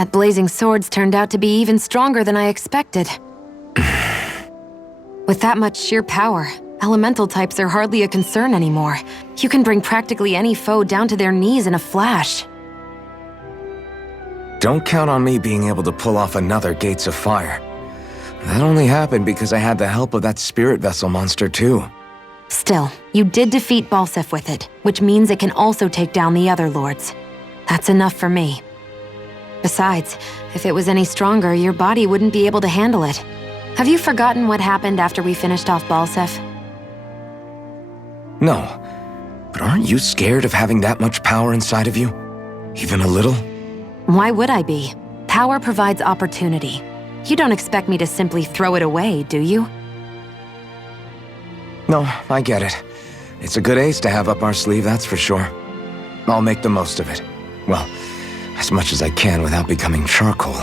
That blazing sword's turned out to be even stronger than I expected. With that much sheer power, elemental types are hardly a concern anymore. You can bring practically any foe down to their knees in a flash. Don't count on me being able to pull off another Gates of Fire. That only happened because I had the help of that spirit vessel monster too. Still, you did defeat Balseph with it, which means it can also take down the other lords. That's enough for me. Besides, if it was any stronger, your body wouldn't be able to handle it. Have you forgotten what happened after we finished off Balseph? No, but aren't you scared of having that much power inside of you? Even a little? Why would I be? Power provides opportunity. You don't expect me to simply throw it away, do you? No, I get it. It's a good ace to have up our sleeve, that's for sure. I'll make the most of it. Well, as much as I can without becoming charcoal.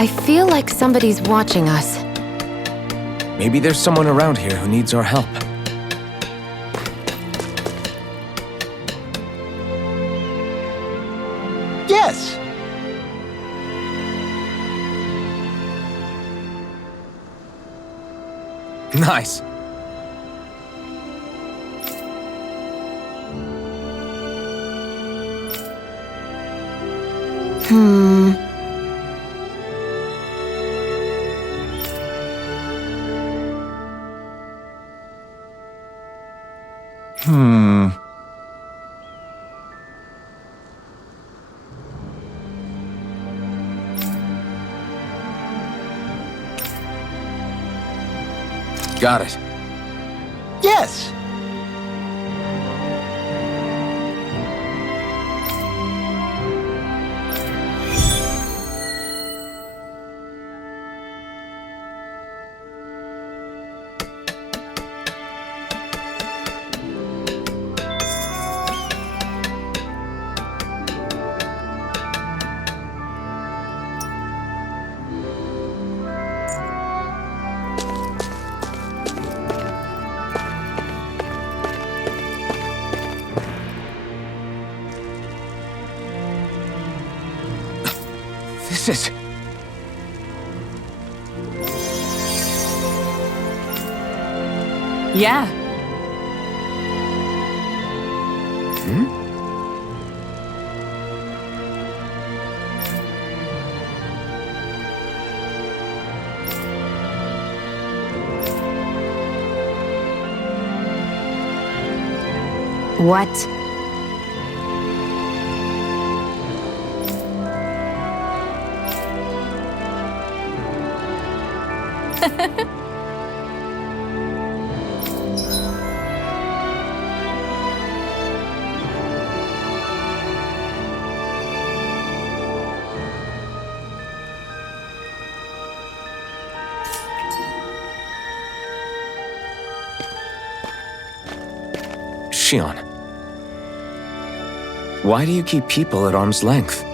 I feel like somebody's watching us. Maybe there's someone around here who needs our help. Yes! Nice. Hmm. Got it. Yes. This is... Yeah. What? Shion. Why do you keep people at arm's length?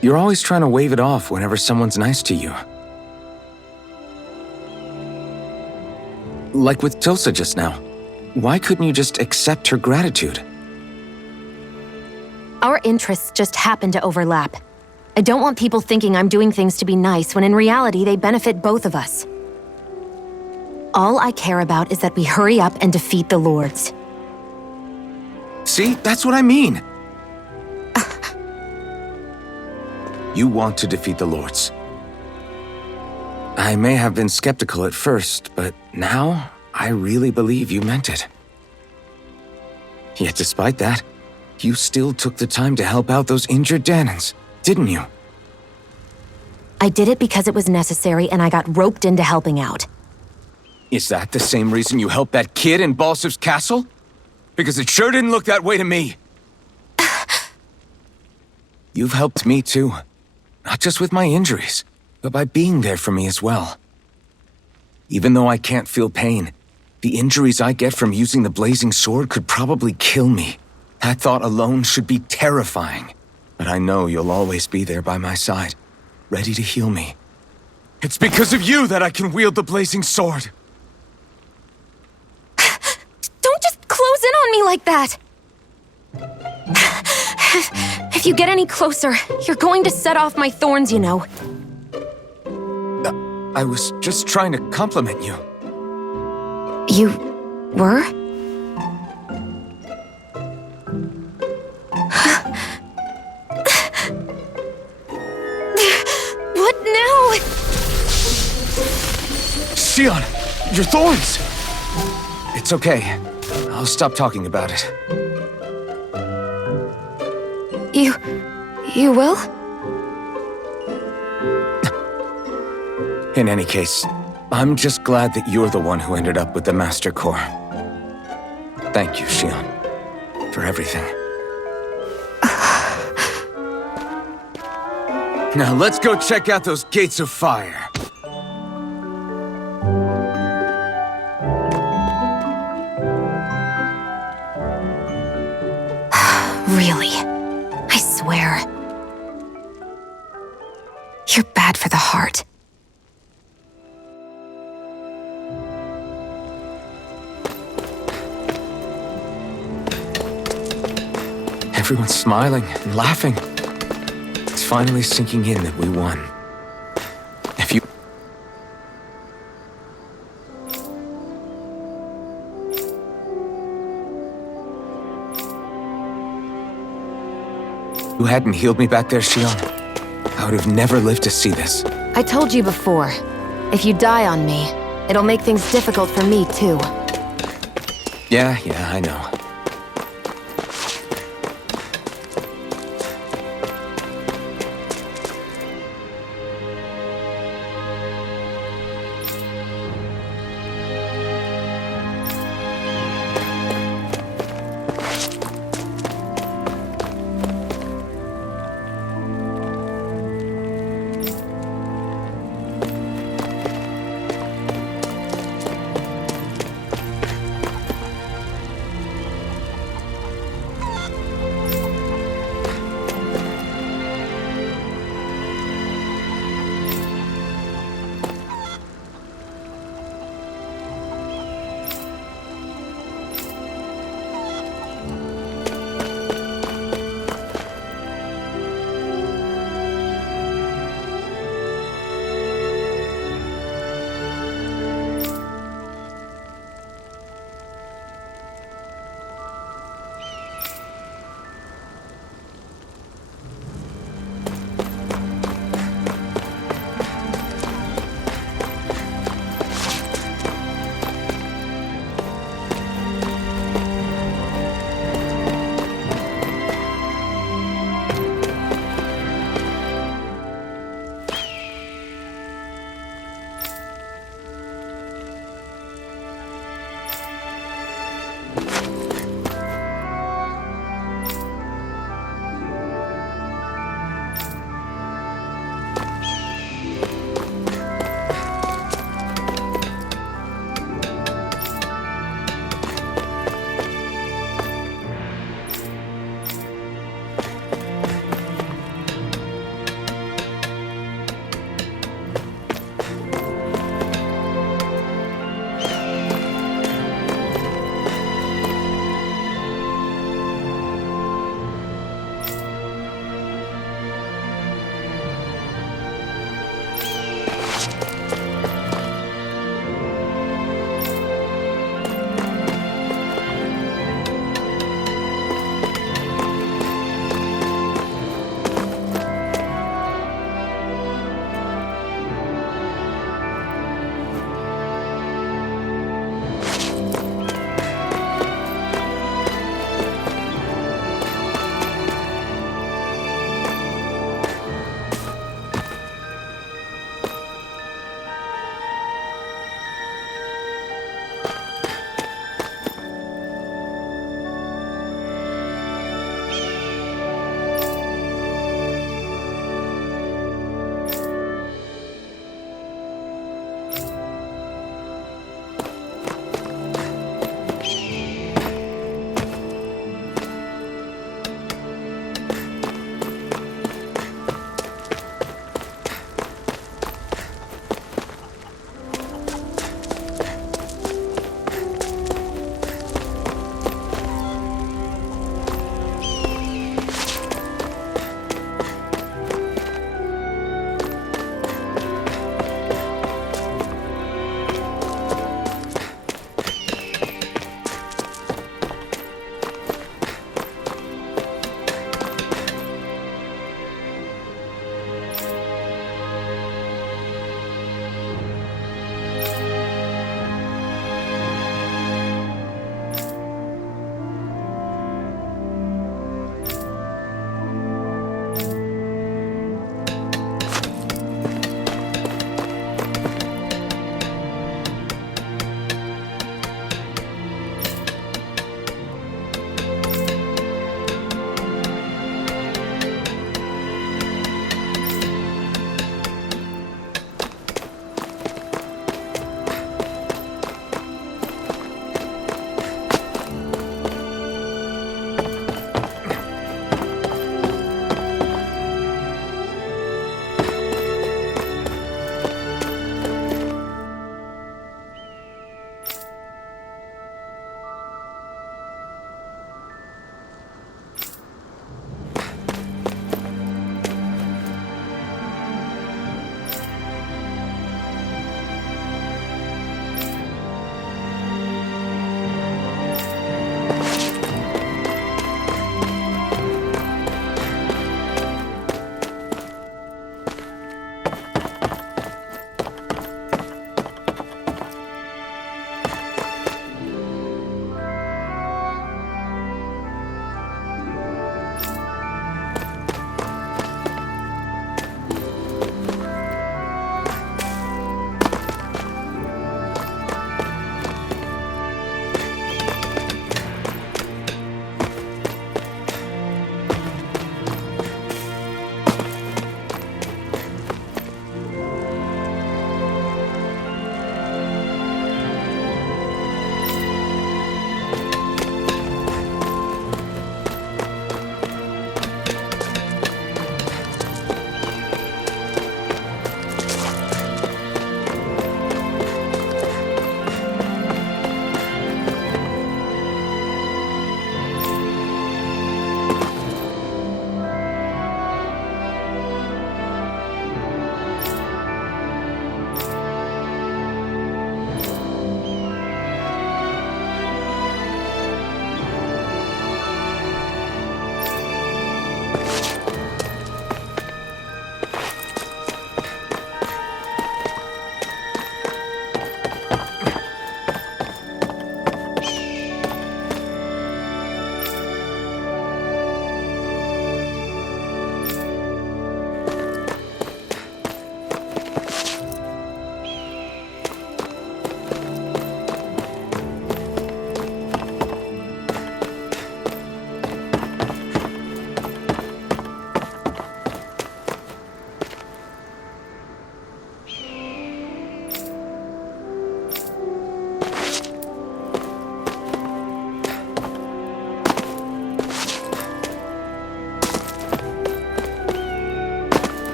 You're always trying to wave it off whenever someone's nice to you. Like with Tilsa just now. Why couldn't you just accept her gratitude? Our interests just happen to overlap. I don't want people thinking I'm doing things to be nice when in reality they benefit both of us. All I care about is that we hurry up and defeat the Lords. See, that's what I mean. You want to defeat the Lords. I may have been skeptical at first, but now I really believe you meant it. Yet despite that, you still took the time to help out those injured Danans, didn't you? I did it because it was necessary and I got roped into helping out. Is that the same reason you helped that kid in Balsev's castle? Because it sure didn't look that way to me. You've helped me too. Not just with my injuries, but by being there for me as well. Even though I can't feel pain, the injuries I get from using the blazing sword could probably kill me. That thought alone should be terrifying. But I know you'll always be there by my side, ready to heal me. It's because of you that I can wield the blazing sword. Don't just close in on me like that! If you get any closer, you're going to set off my thorns, you know. I was just trying to compliment you. You were? What now? Shion, your thorns! It's okay. I'll stop talking about it. You will? In any case, I'm just glad that you're the one who ended up with the Master Core. Thank you, Shion, for everything. Now let's go check out those gates of fire. Really? I swear. You're bad for the heart. Everyone's smiling and laughing. It's finally sinking in that we won. If you hadn't healed me back there, Shion, I would have never lived to see this. I told you before, if you die on me, it'll make things difficult for me, too. Yeah, I know.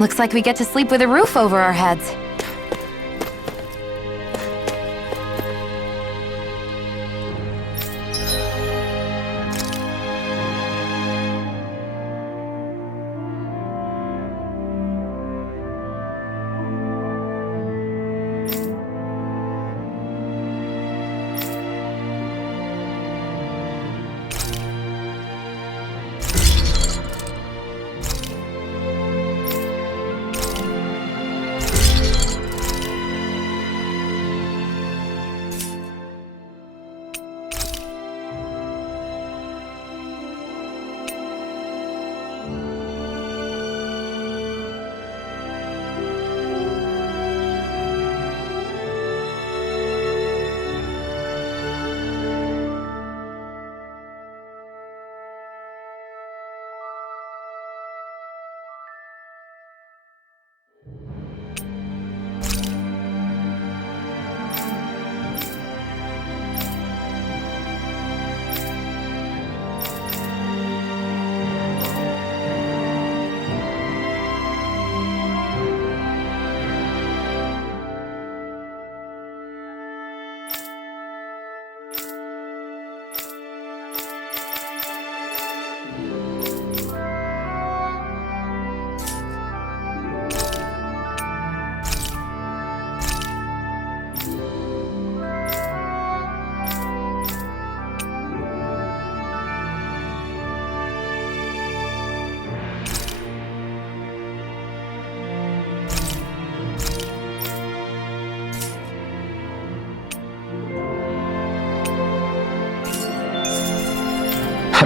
Looks like we get to sleep with a roof over our heads.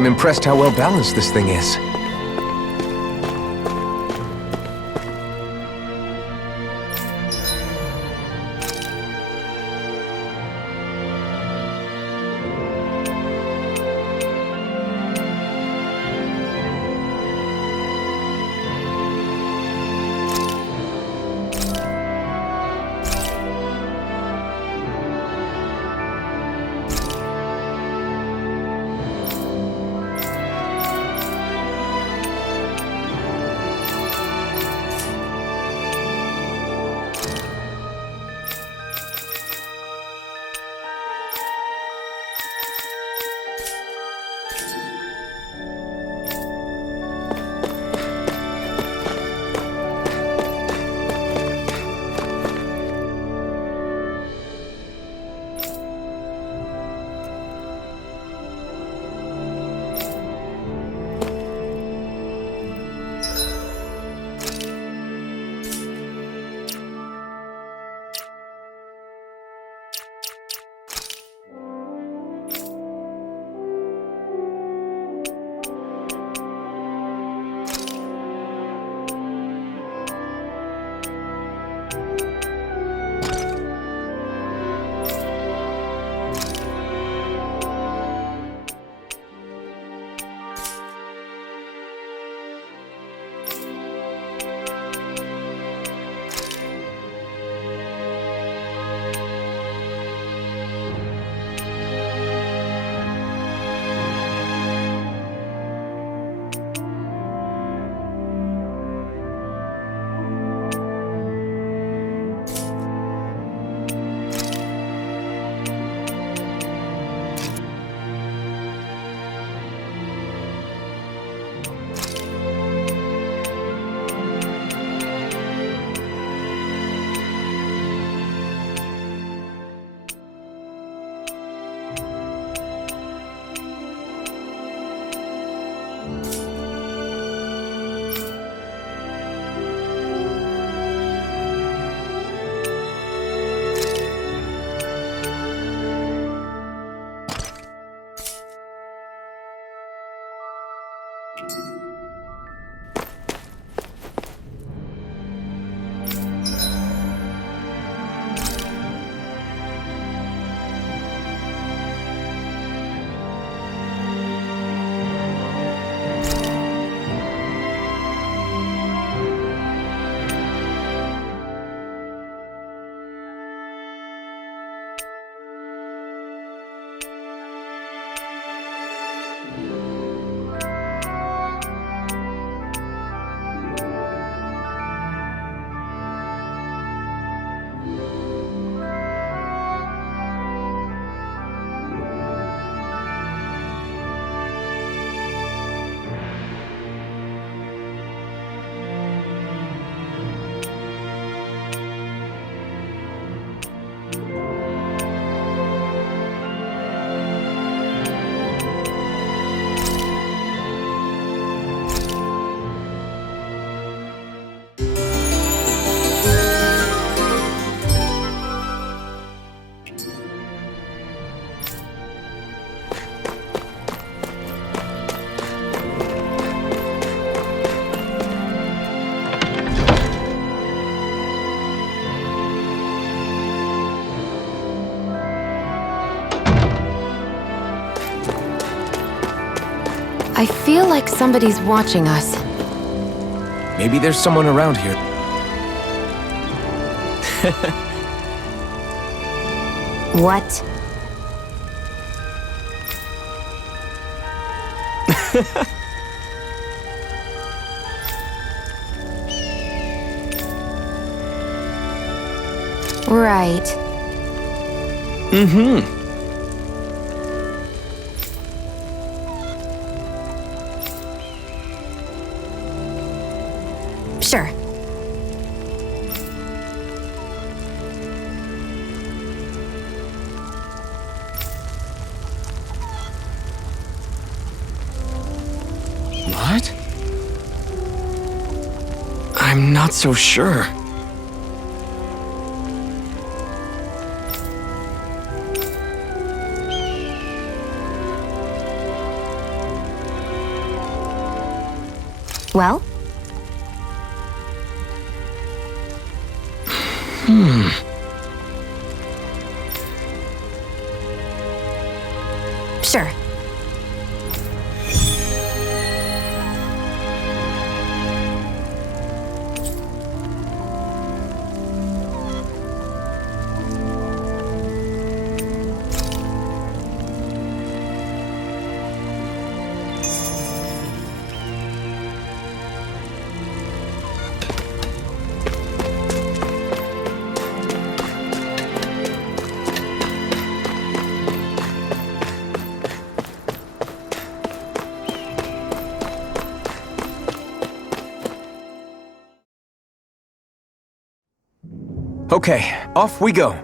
I'm impressed how well balanced this thing is. feel like somebody's watching us. Maybe there's someone around here. What? Right. Mm-hmm. Sure. What? I'm not so sure. Well? Sure. Okay, off we go.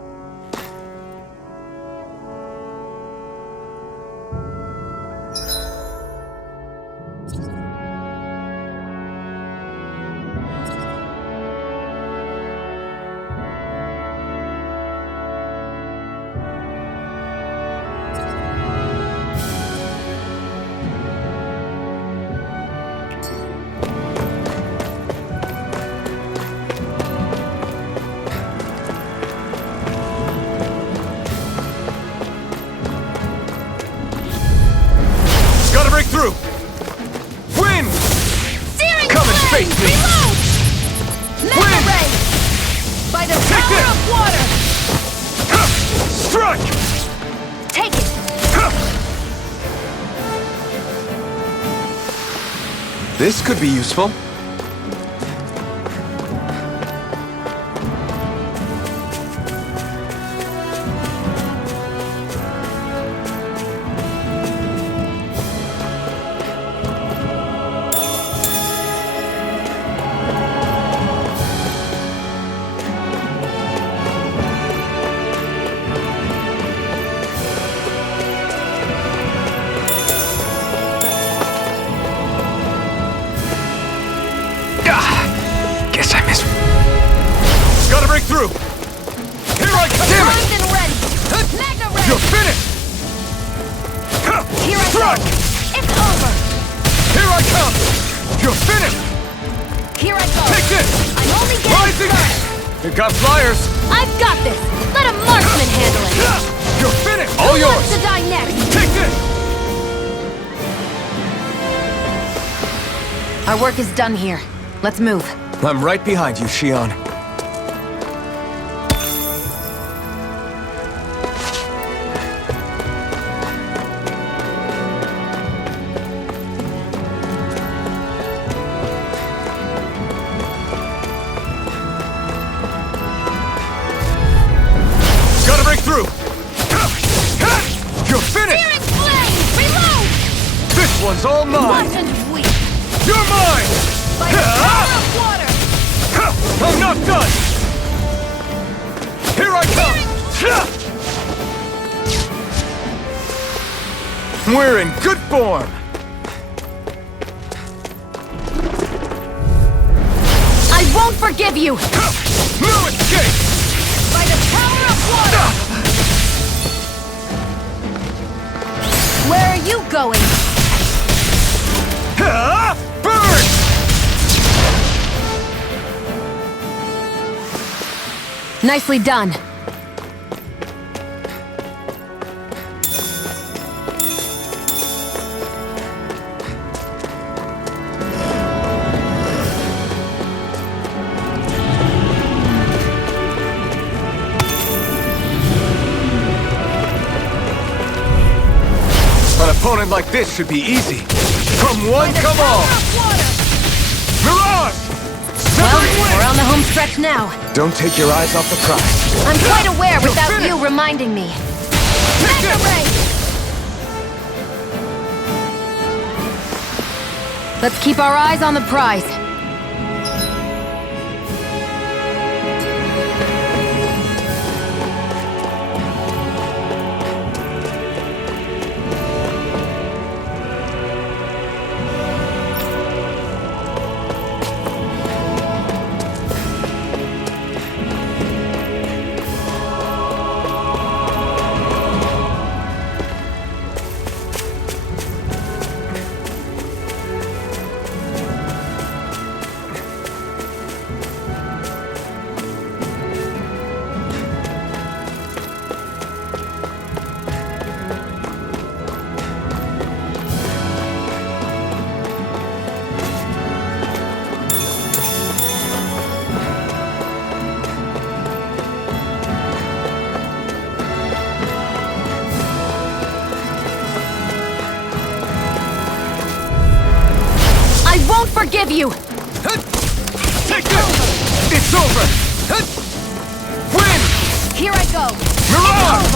Gotta break through! Wind! Searing Come and flame! face me! Reload! Mega Wind! ray! By the Take power this! of water! Strike! Take it! This could be useful. Guess I missed. Gotta break through! Here I come! Damn Primed and ready! Mega ray! You're finished! Here I Strike! go! It's over! Here I come! You're finished! Here I go! Take this! I'm only getting Rising! started! Here got flyers! I've got this! Let a marksman handle it! You're finished! All Who wants yours! to die next? Take this! Our work is done here. Let's move. I'm right behind you, Shion. Gotta break through! You're finished! Searing flame! Reload! This one's all mine! Wasn't weak! You're mine! By the power of water! I'm not done! Here I come! We're in good form! I won't forgive you! No escape! By the power of water! Where are you going? Burn! Nicely done. opponent like this should be easy. Come one, By the come power all! of water! Mirage! Well, Severing we're wind! on the home stretch now. Don't take your eyes off the prize. I'm quite aware You're without finished. you reminding me. Mega Ray! Let's keep our eyes on the prize. I won't forgive you! Take this! It's over! Win! Here I go! Mirage!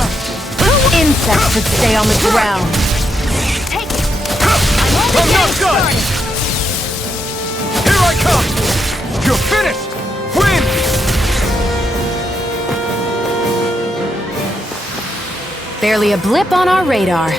Insects should stay on the ground. Take it! I'm not done! Here I come! You're finished! Win! Barely a blip on our radar.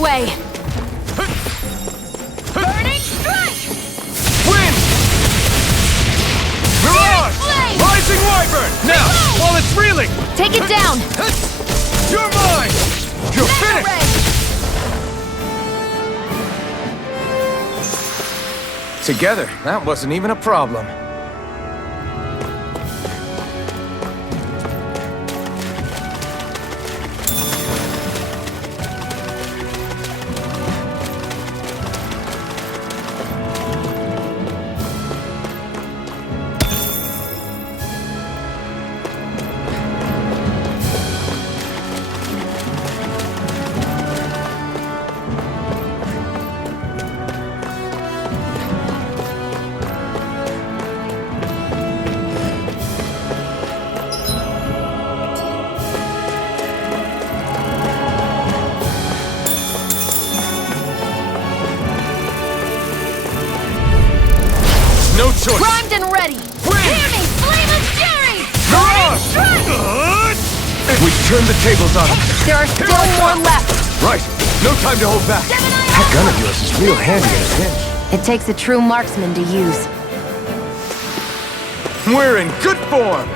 Way. Burning strike! Win! Mirage! Flame! Rising Wyvern! Now, while it's reeling! Take it down! You're mine! You're Mega finished! Ray! Together, that wasn't even a problem. No choice! Primed and ready! Win! Hear me! Flame of fury! Mirage! We turned the tables on him. There are still more left. Right. No time to hold back. That gun of yours is real handy in a pinch. It takes a true marksman to use. We're in good form.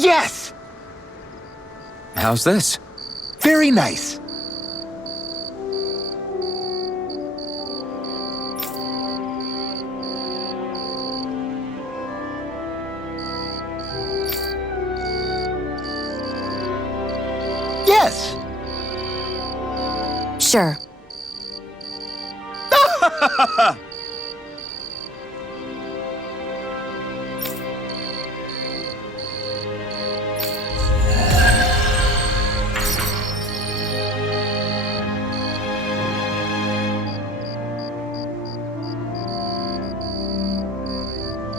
Yes! How's this? Very nice. Yes! Sure.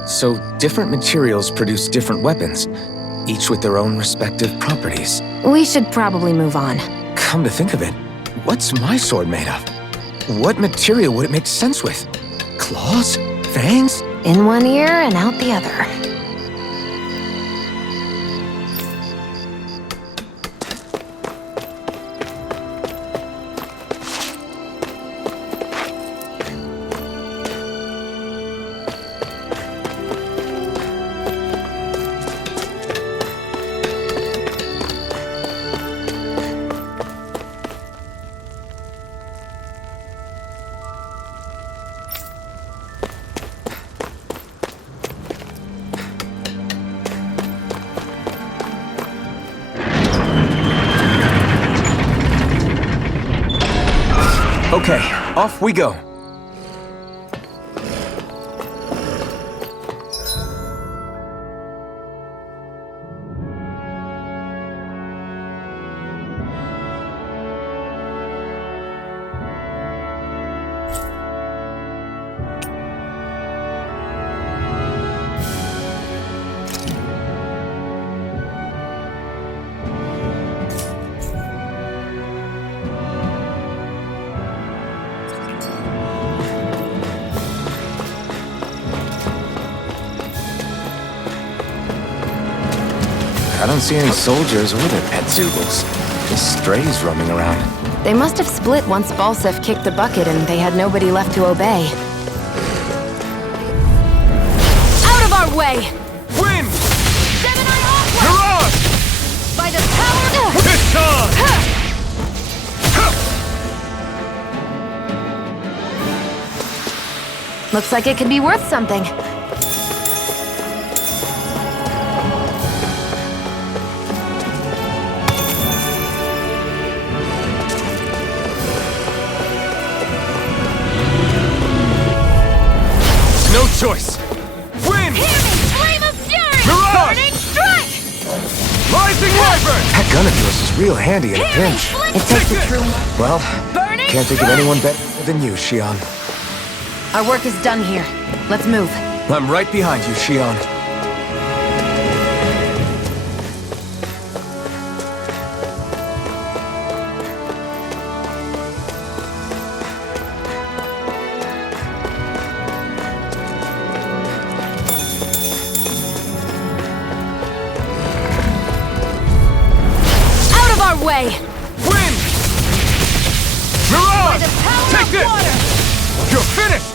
So, different materials produce different weapons, each with their own respective properties. We should probably move on. Come to think of it, what's my sword made of? What material would it make sense with? Claws? Fangs? In one ear and out the other. Okay, off we go. I don't see any soldiers or their pet Zoogles. Just strays roaming around. They must have split once Balsef kicked the bucket and they had nobody left to obey. Out of our way! Wind! Gemini Aqua! Mirage! By the power of... Looks like it could be worth something. No choice! Wind! Hear me! Flame of Fury! Mirage! Burning Strike! Rising Wyvern! That gun of yours is real handy in a Hear me! pinch. Flame It takes a true... Well, Burning can't think of Strike! anyone better than you, Xion. Our work is done here. Let's move. I'm right behind you, Xion. Out of our way! Wind! Mirage! The power Take of this! water! You're finished!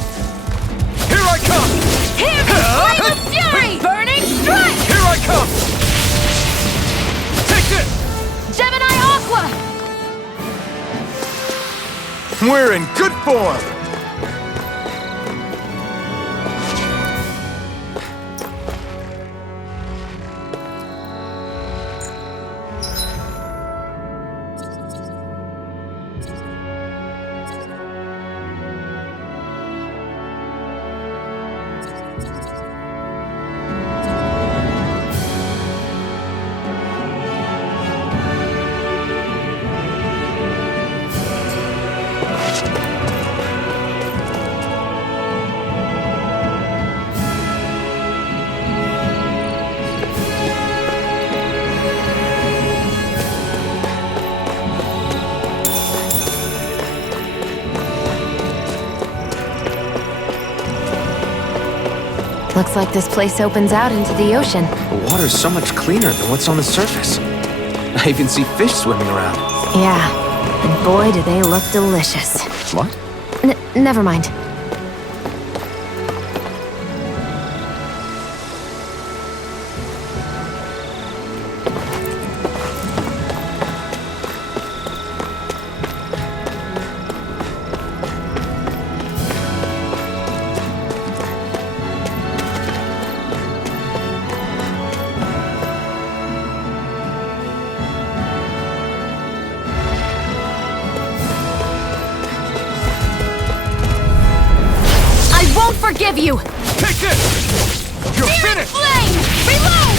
Here I come! Hear me! Flame of Fury! Burning Strike! Here I come! Take this! Gemini Aqua! We're in good form! Looks like this place opens out into the ocean. The water's so much cleaner than what's on the surface. I even see fish swimming around. Yeah, and boy do they look delicious. What? Never mind. you! Take this! You're finished! Flame! Reload!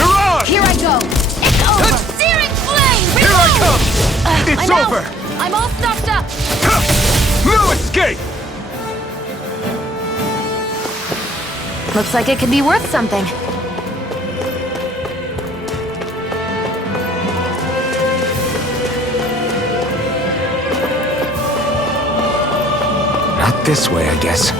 Mirage! Here I go! It's over! Searing flame! Here I Reload! come! It's I'm out. over! I'm all stocked up! No escape! Looks like it could be worth something. Not this way, I guess.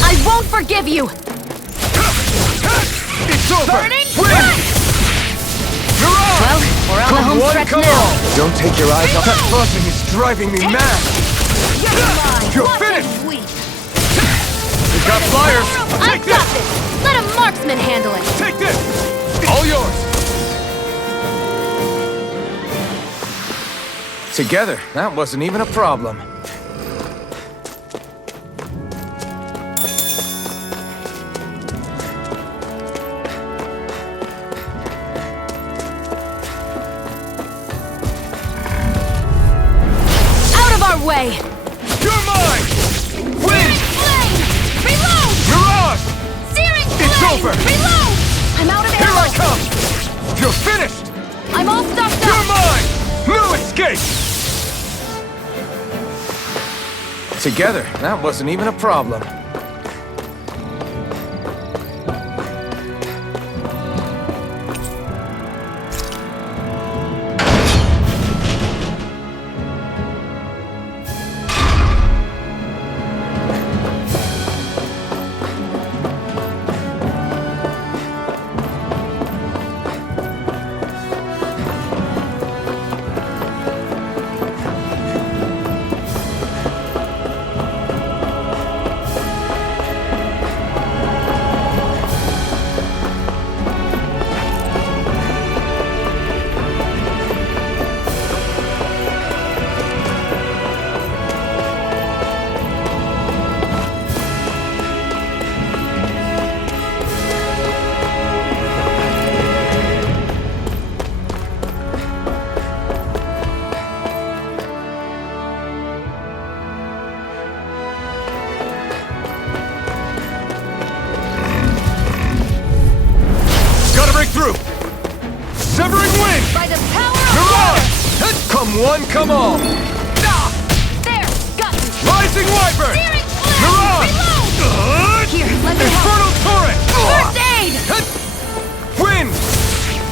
I won't forgive you! It's over! Burning Win! strike! Mirage! Well, we're on the Come home one, stretch come now. all! Don't take your eyes off that. Buzzing is driving me mad! You're mine! You're What a finished! sweep. We've got flyers! I've Take got this! this! Let a marksman handle it! Take this! All yours! Together, that wasn't even a problem. Out of our way! You're mine! Win! Flame! Reload! Mirage! Searing flame! It's over! Reload! I'm out of Here ammo! I come! You're finished! I'm all stocked You're up! mine! No escape! Together, that wasn't even a problem. Gotta break through! Severing wind! By the power of Mirage! Come one, come all! water! There! Got you! Rising Wyvern! Searing flame! Mirage! Reload! Here, let me help! Infernal Torrent! First aid! Wind! Searing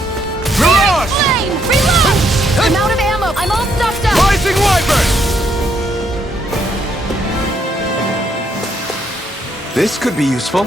Mirage! flame! Reload! I'm out of ammo! I'm all stocked up! Rising Wyvern! This could be useful.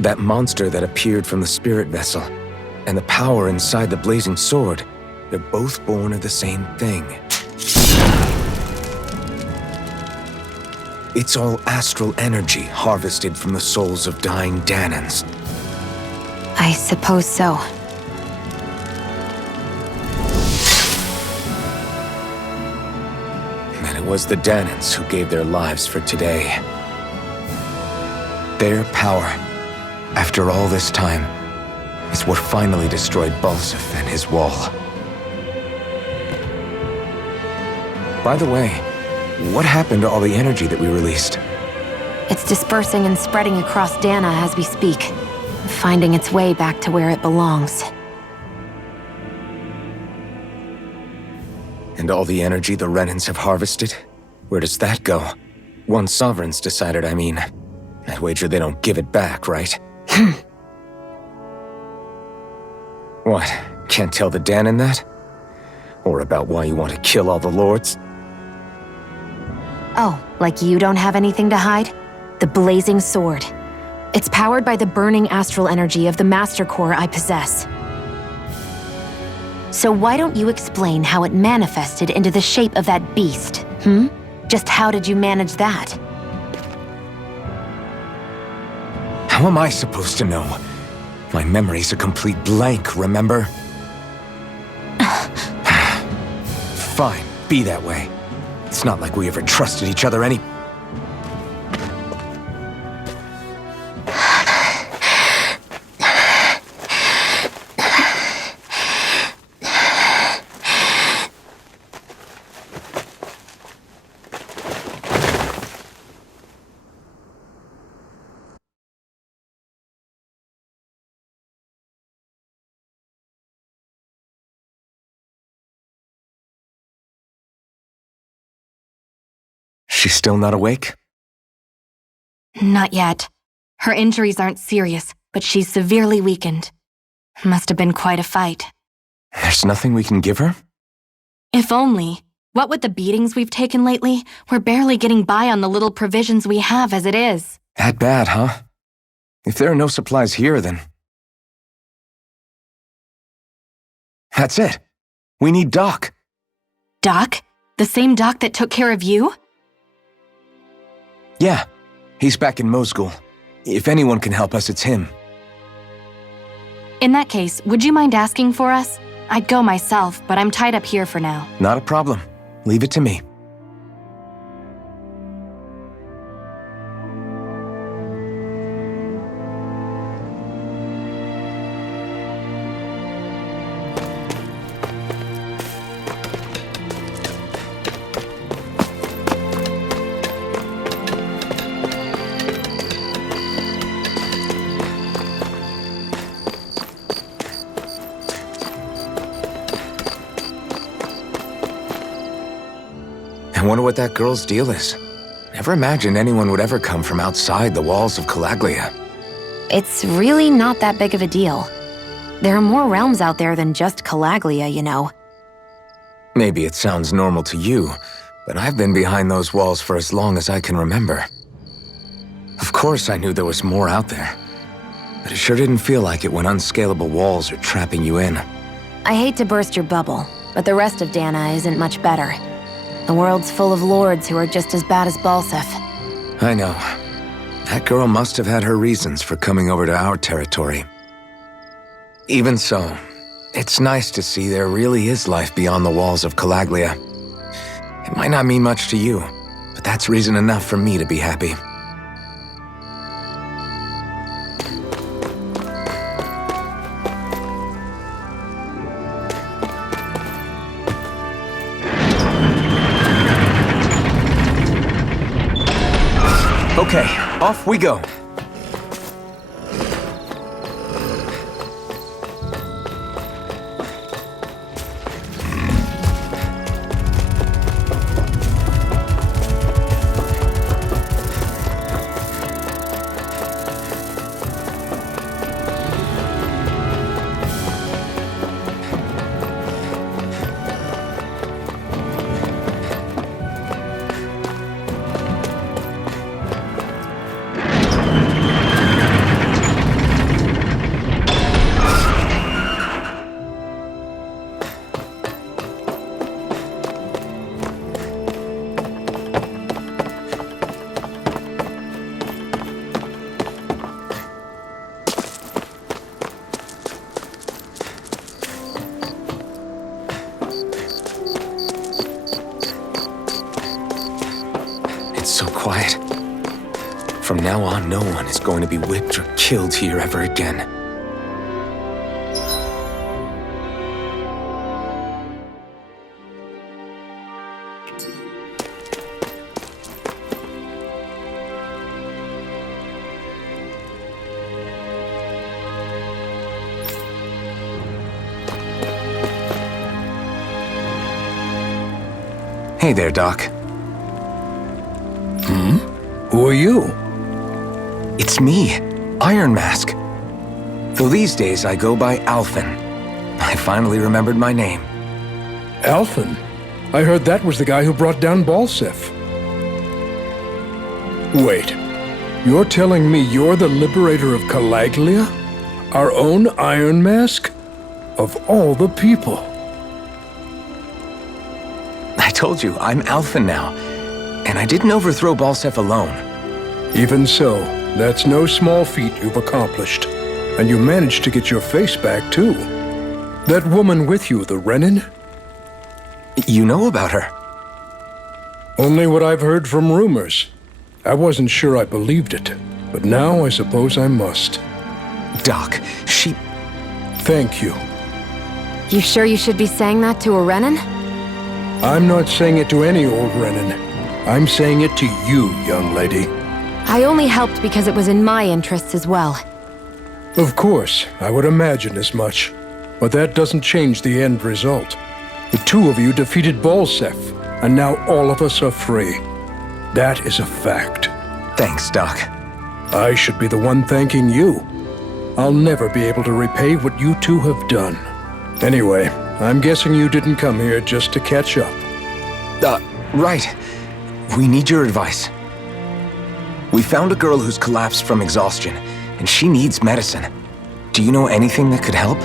That monster that appeared from the spirit vessel, and the power inside the blazing sword, they're both born of the same thing. It's all astral energy harvested from the souls of dying Danans. I suppose so. And it was the Danans who gave their lives for today. Their power, after all this time, is what finally destroyed Balsif and his wall. By the way, What happened to all the energy that we released? It's dispersing and spreading across Dana as we speak, finding its way back to where it belongs. And all the energy the Renans have harvested? Where does that go? Once Sovereign's decided, I mean. I'd wager they don't give it back, right? What? Can't tell the Danon that? Or about why you want to kill all the lords? Oh, like you don't have anything to hide? The Blazing Sword. It's powered by the burning astral energy of the Master Core I possess. So why don't you explain how it manifested into the shape of that beast, Just how did you manage that? How am I supposed to know? My memory's a complete blank, remember? Fine, be that way. It's not like we ever trusted each other any... She's still not awake? Not yet. Her injuries aren't serious, but she's severely weakened. Must have been quite a fight. There's nothing we can give her? If only. What with the beatings we've taken lately, we're barely getting by on the little provisions we have as it is. That bad, huh? If there are no supplies here, then... That's it. We need Doc. Doc? The same Doc that took care of you? Yeah, he's back in Mosgul. If anyone can help us, it's him. In that case, would you mind asking for us? I'd go myself, but I'm tied up here for now. Not a problem. Leave it to me. I wonder what that girl's deal is. Never imagined anyone would ever come from outside the walls of Calaglia. It's really not that big of a deal. There are more realms out there than just Calaglia, you know. Maybe it sounds normal to you, but I've been behind those walls for as long as I can remember. Of course I knew there was more out there, but it sure didn't feel like it when unscalable walls are trapping you in. I hate to burst your bubble, but the rest of Dana isn't much better. The world's full of lords who are just as bad as Balsef. I know. That girl must have had her reasons for coming over to our territory. Even so, it's nice to see there really is life beyond the walls of Calaglia. It might not mean much to you, but that's reason enough for me to be happy. Okay, off we go. So quiet. From now on, no one is going to be whipped or killed here ever again. Hey there, Doc. Who are you? It's me, Iron Mask. Though these days I go by Alphen. I finally remembered my name. Alphen? I heard that was the guy who brought down Balsef. Wait, you're telling me you're the liberator of Calaglia? Our own Iron Mask? Of all the people. I told you, I'm Alphen now. And I didn't overthrow Balsef alone. Even so, that's no small feat you've accomplished. And you managed to get your face back, too. That woman with you, the Renin? You know about her? Only what I've heard from rumors. I wasn't sure I believed it, but now I suppose I must. Doc, she... Thank you. You sure you should be saying that to a Renin? I'm not saying it to any old Renin. I'm saying it to you, young lady. I only helped because it was in my interests as well. Of course, I would imagine as much. But that doesn't change the end result. The two of you defeated Balsef, and now all of us are free. That is a fact. Thanks, Doc. I should be the one thanking you. I'll never be able to repay what you two have done. Anyway, I'm guessing you didn't come here just to catch up. Right. We need your advice. We found a girl who's collapsed from exhaustion, and she needs medicine. Do you know anything that could help?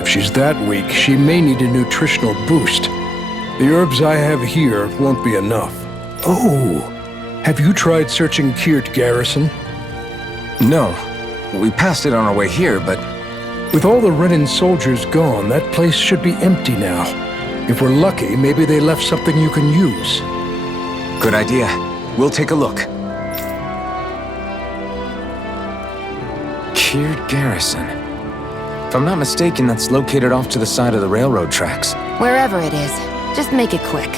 If she's that weak, she may need a nutritional boost. The herbs I have here won't be enough. Oh, have you tried searching Kirt Garrison? No. We passed it on our way here, but... With all the Renin soldiers gone, that place should be empty now. If we're lucky, maybe they left something you can use. Good idea. We'll take a look. Kirt Garrison. If I'm not mistaken, that's located off to the side of the railroad tracks. Wherever it is, just make it quick.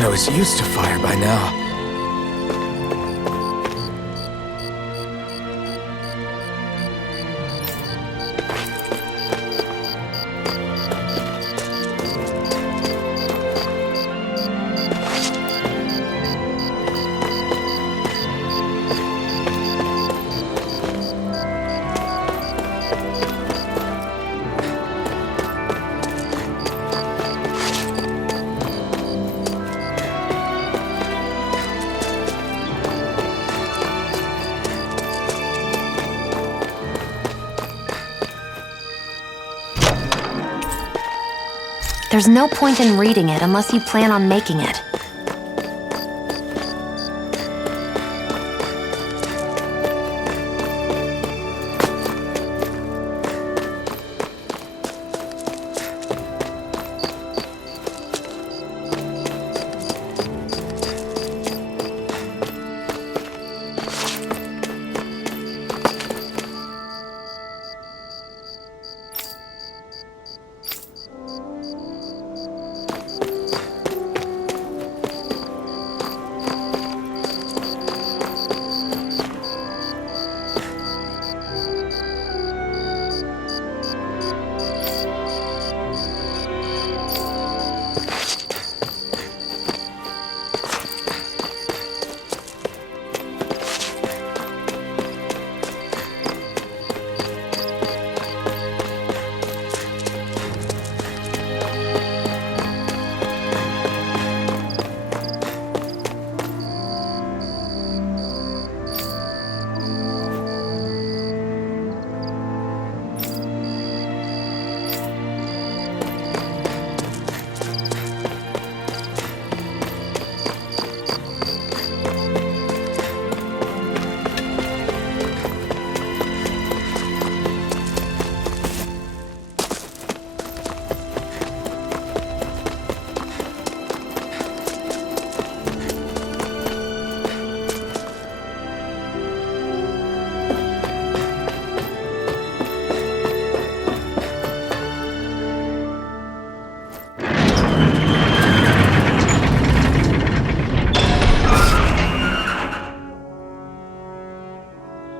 thought I was used to fire by now. There's no point in reading it unless you plan on making it.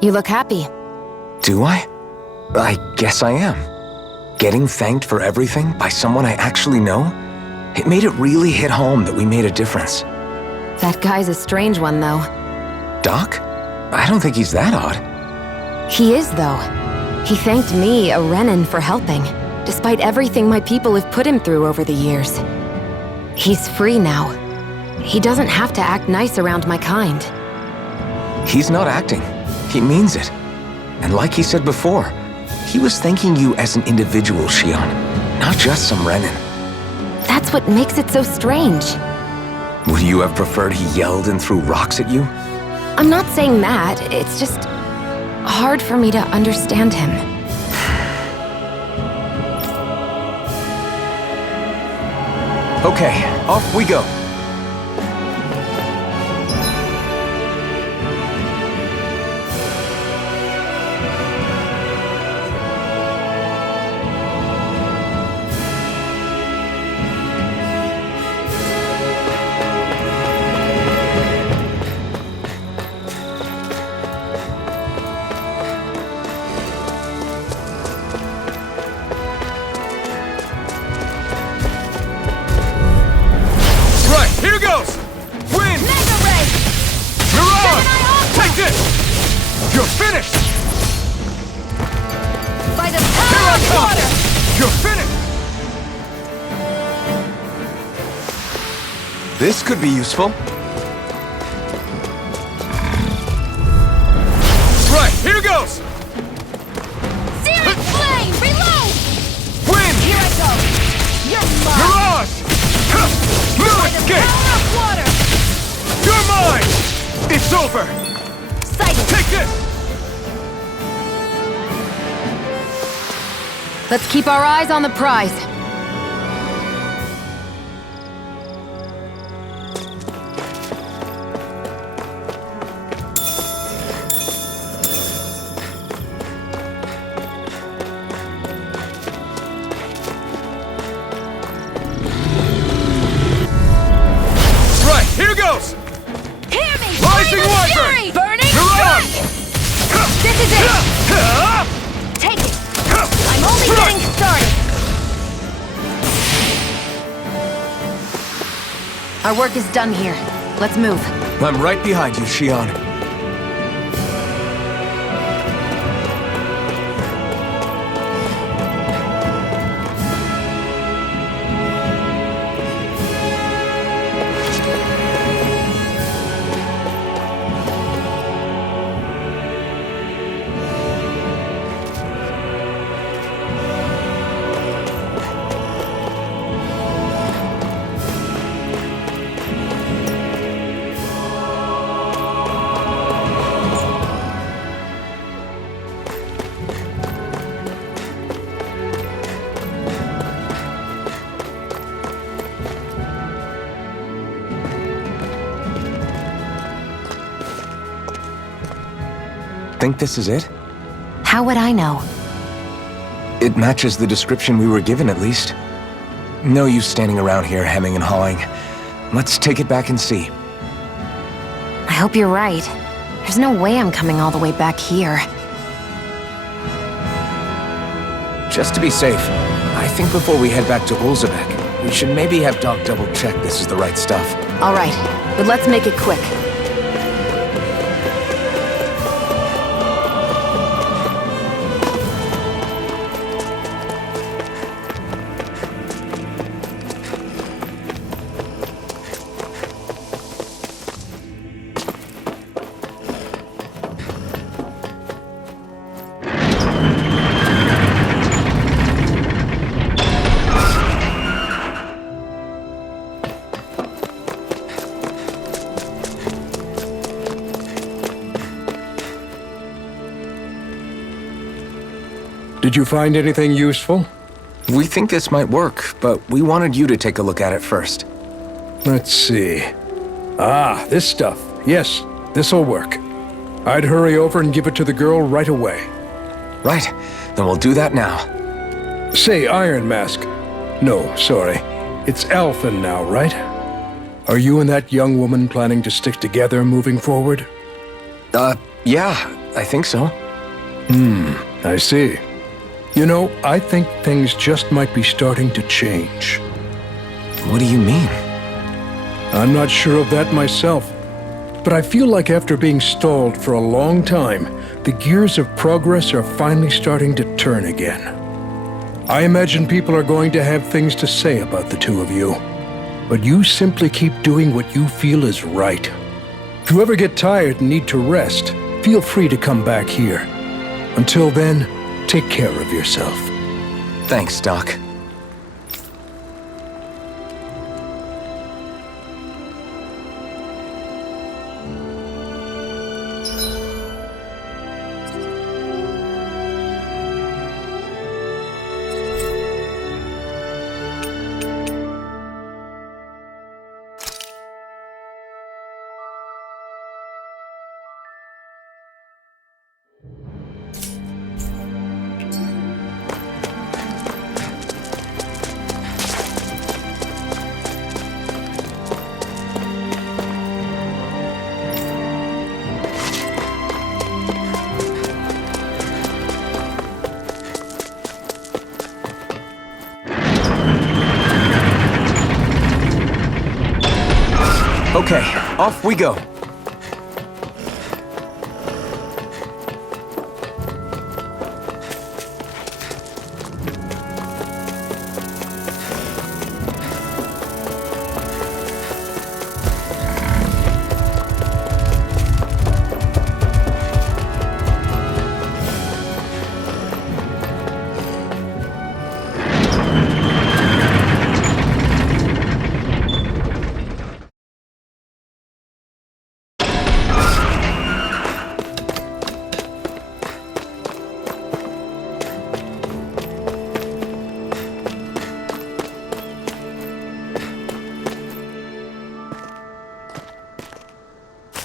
You look happy. Do I? I guess I am. Getting thanked for everything by someone I actually know? It made it really hit home that we made a difference. That guy's a strange one, though. Doc? I don't think he's that odd. He is, though. He thanked me, a Renan, for helping, despite everything my people have put him through over the years. He's free now. He doesn't have to act nice around my kind. He's not acting. He means it. And like he said before, he was thanking you as an individual, Shion, not just some Renan. That's what makes it so strange. Would you have preferred he yelled and threw rocks at you? I'm not saying that, it's just hard for me to understand him. Okay, off we go. Here goes! Wind! Mega Ray! Mirage! Gemini Ultra! Take this! You're finished! By the Here power I of come! water! You're finished! This could be useful. Right, here goes! Searing flame! Reload! Wind! Here I go! You're mine! Mirage! New By the escape! power of water! You're mine! It's over! Sighted! Take this! Let's keep our eyes on the prize. Our work is done here. Let's move. I'm right behind you, Shion. Think this is it? How would I know? It matches the description we were given, at least. No use standing around here hemming and hawing. Let's take it back and see. I hope you're right. There's no way I'm coming all the way back here. Just to be safe, I think before we head back to Olzebek, we should maybe have Doc double-check this is the right stuff. All right, but let's make it quick. Did you find anything useful? We think this might work, but we wanted you to take a look at it first. Let's see. Ah, this stuff. Yes, this'll work. I'd hurry over and give it to the girl right away. Right, then we'll do that now. Say, Iron Mask. No, sorry. It's Alphen now, right? Are you and that young woman planning to stick together moving forward? Yeah, I think so. I see. You know, I think things just might be starting to change. What do you mean? I'm not sure of that myself, but I feel like after being stalled for a long time, the gears of progress are finally starting to turn again. I imagine people are going to have things to say about the two of you, but you simply keep doing what you feel is right. If you ever get tired and need to rest, feel free to come back here. Until then, take care of yourself. Thanks, Doc. Okay, off we go.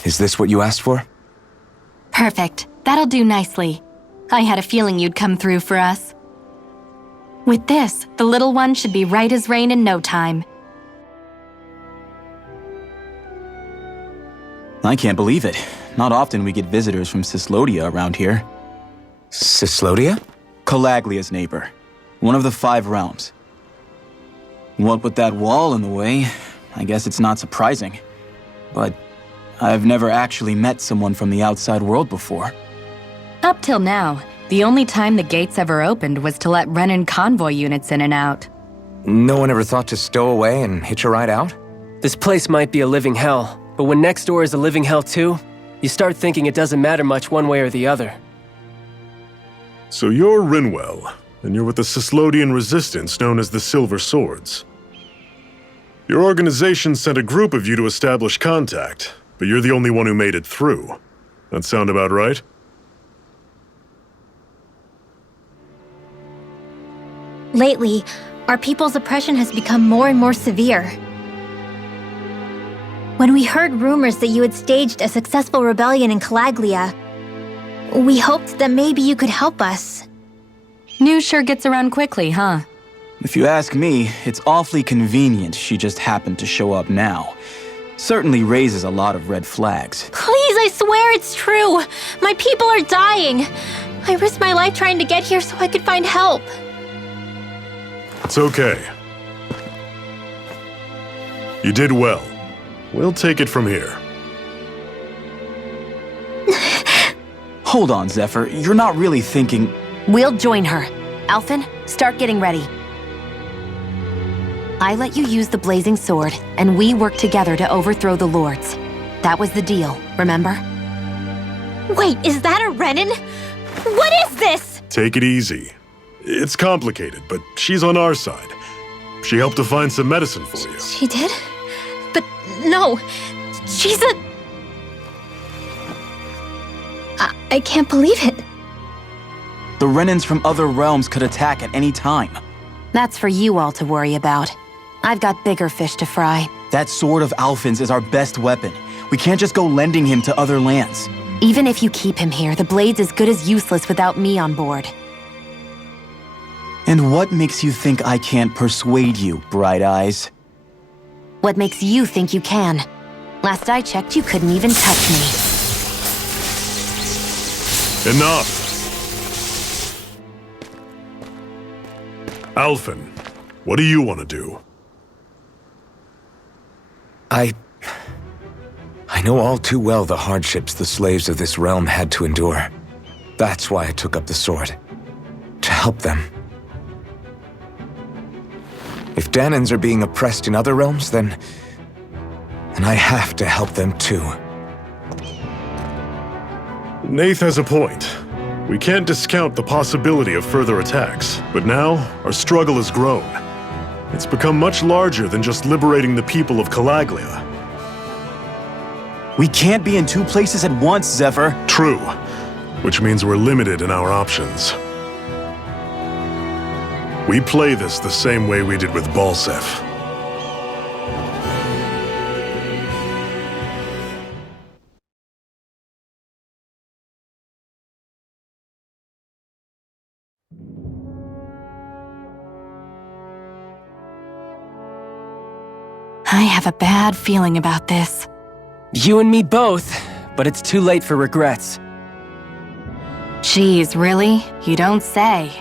Is this what you asked for? Perfect. That'll do nicely. I had a feeling you'd come through for us. With this, the little one should be right as rain in no time. I can't believe it. Not often we get visitors from Cyslodia around here. Cyslodia? Calaglia's neighbor. One of the 5 realms. What with that wall in the way, I guess it's not surprising. But I've never actually met someone from the outside world before. Up till now, the only time the gates ever opened was to let Renan convoy units in and out. No one ever thought to stow away and hitch a ride out? This place might be a living hell, but when next door is a living hell too, you start thinking it doesn't matter much one way or the other. So you're Rinwell, and you're with the Cyslodian resistance known as the Silver Swords. Your organization sent a group of you to establish contact, but you're the only one who made it through. That sound about right? Lately, our people's oppression has become more and more severe. When we heard rumors that you had staged a successful rebellion in Calaglia, we hoped that maybe you could help us. News sure gets around quickly, huh? If you ask me, it's awfully convenient she just happened to show up now. Certainly raises a lot of red flags. Please, I swear it's true! My people are dying! I risked my life trying to get here so I could find help. It's okay. You did well. We'll take it from here. Hold on, Zephyr. You're not really thinking... We'll join her. Alphen, start getting ready. I let you use the blazing sword, and we worked together to overthrow the lords. That was the deal, remember? Wait, is that a Renan? What is this? Take it easy. It's complicated, but she's on our side. She helped to find some medicine for you. She did? But no, she's a... I can't believe it. The Renans from other realms could attack at any time. That's for you all to worry about. I've got bigger fish to fry. That sword of Alphen's is our best weapon. We can't just go lending him to other lands. Even if you keep him here, the blade's as good as useless without me on board. And what makes you think I can't persuade you, Bright Eyes? What makes you think you can? Last I checked, you couldn't even touch me. Enough! Alphen, what do you want to do? I know all too well the hardships the slaves of this realm had to endure. That's why I took up the sword. To help them. If Danans are being oppressed in other realms, then I have to help them too. Nath has a point. We can't discount the possibility of further attacks, but now our struggle has grown. It's become much larger than just liberating the people of Calaglia. We can't be in two places at once, Zephyr. True, which means we're limited in our options. We play this the same way we did with Balsef. I have a bad feeling about this. You and me both, but it's too late for regrets. Geez, really? You don't say.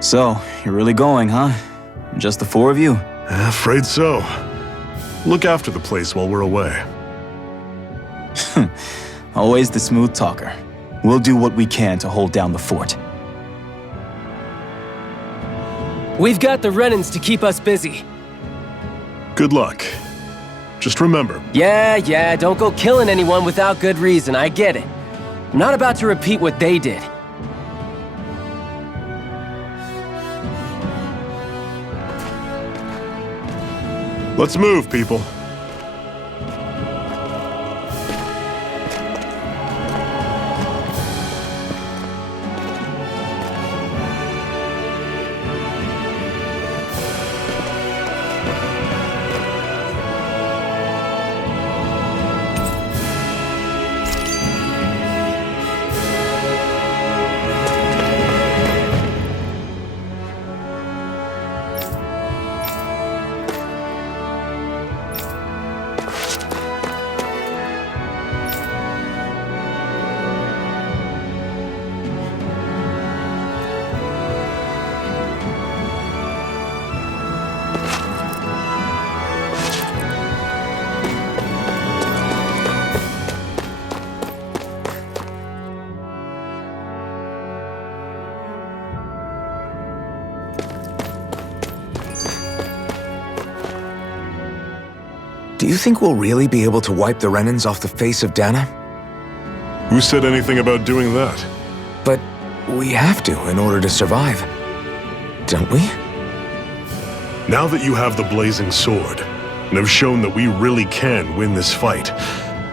So, you're really going, huh? Just the four of you? Afraid so. Look after the place while we're away. Always the smooth talker. We'll do what we can to hold down the fort. We've got the Renans to keep us busy. Good luck. Just remember. Yeah, don't go killing anyone without good reason, I get it. I'm not about to repeat what they did. Let's move, people. Do you think we'll really be able to wipe the Renans off the face of Dana? Who said anything about doing that? But we have to in order to survive. Don't we? Now that you have the blazing sword, and have shown that we really can win this fight,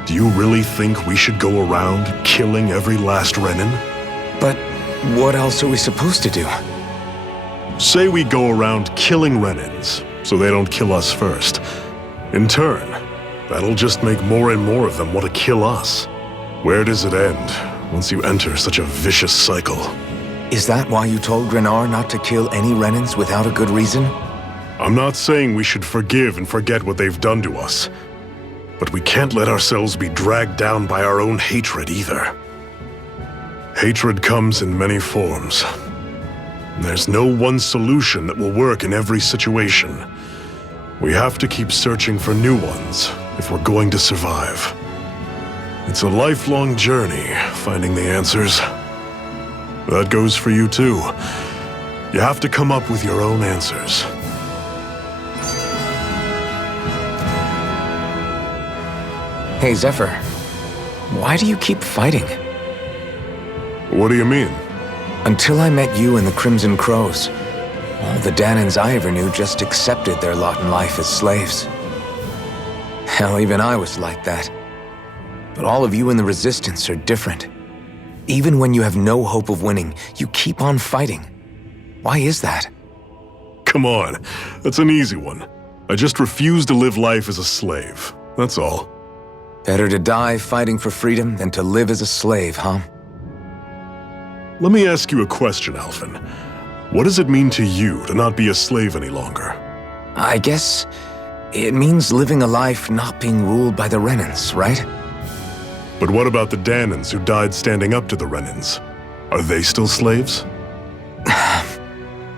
do you really think we should go around killing every last Renan? But what else are we supposed to do? Say we go around killing Renans, so they don't kill us first. In turn, that'll just make more and more of them want to kill us. Where does it end, once you enter such a vicious cycle? Is that why you told Grenar not to kill any Renans without a good reason? I'm not saying we should forgive and forget what they've done to us, but we can't let ourselves be dragged down by our own hatred either. Hatred comes in many forms. There's no one solution that will work in every situation. We have to keep searching for new ones if we're going to survive. It's a lifelong journey, finding the answers. That goes for you too. You have to come up with your own answers. Hey, Zephyr. Why do you keep fighting? What do you mean? Until I met you and the Crimson Crows, all the Danans I ever knew just accepted their lot in life as slaves. Hell, even I was like that. But all of you in the Resistance are different. Even when you have no hope of winning, you keep on fighting. Why is that? Come on, that's an easy one. I just refuse to live life as a slave, that's all. Better to die fighting for freedom than to live as a slave, huh? Let me ask you a question, Alphen. What does it mean to you to not be a slave any longer? I guess it means living a life not being ruled by the Renans, right? But what about the Danans who died standing up to the Renans? Are they still slaves?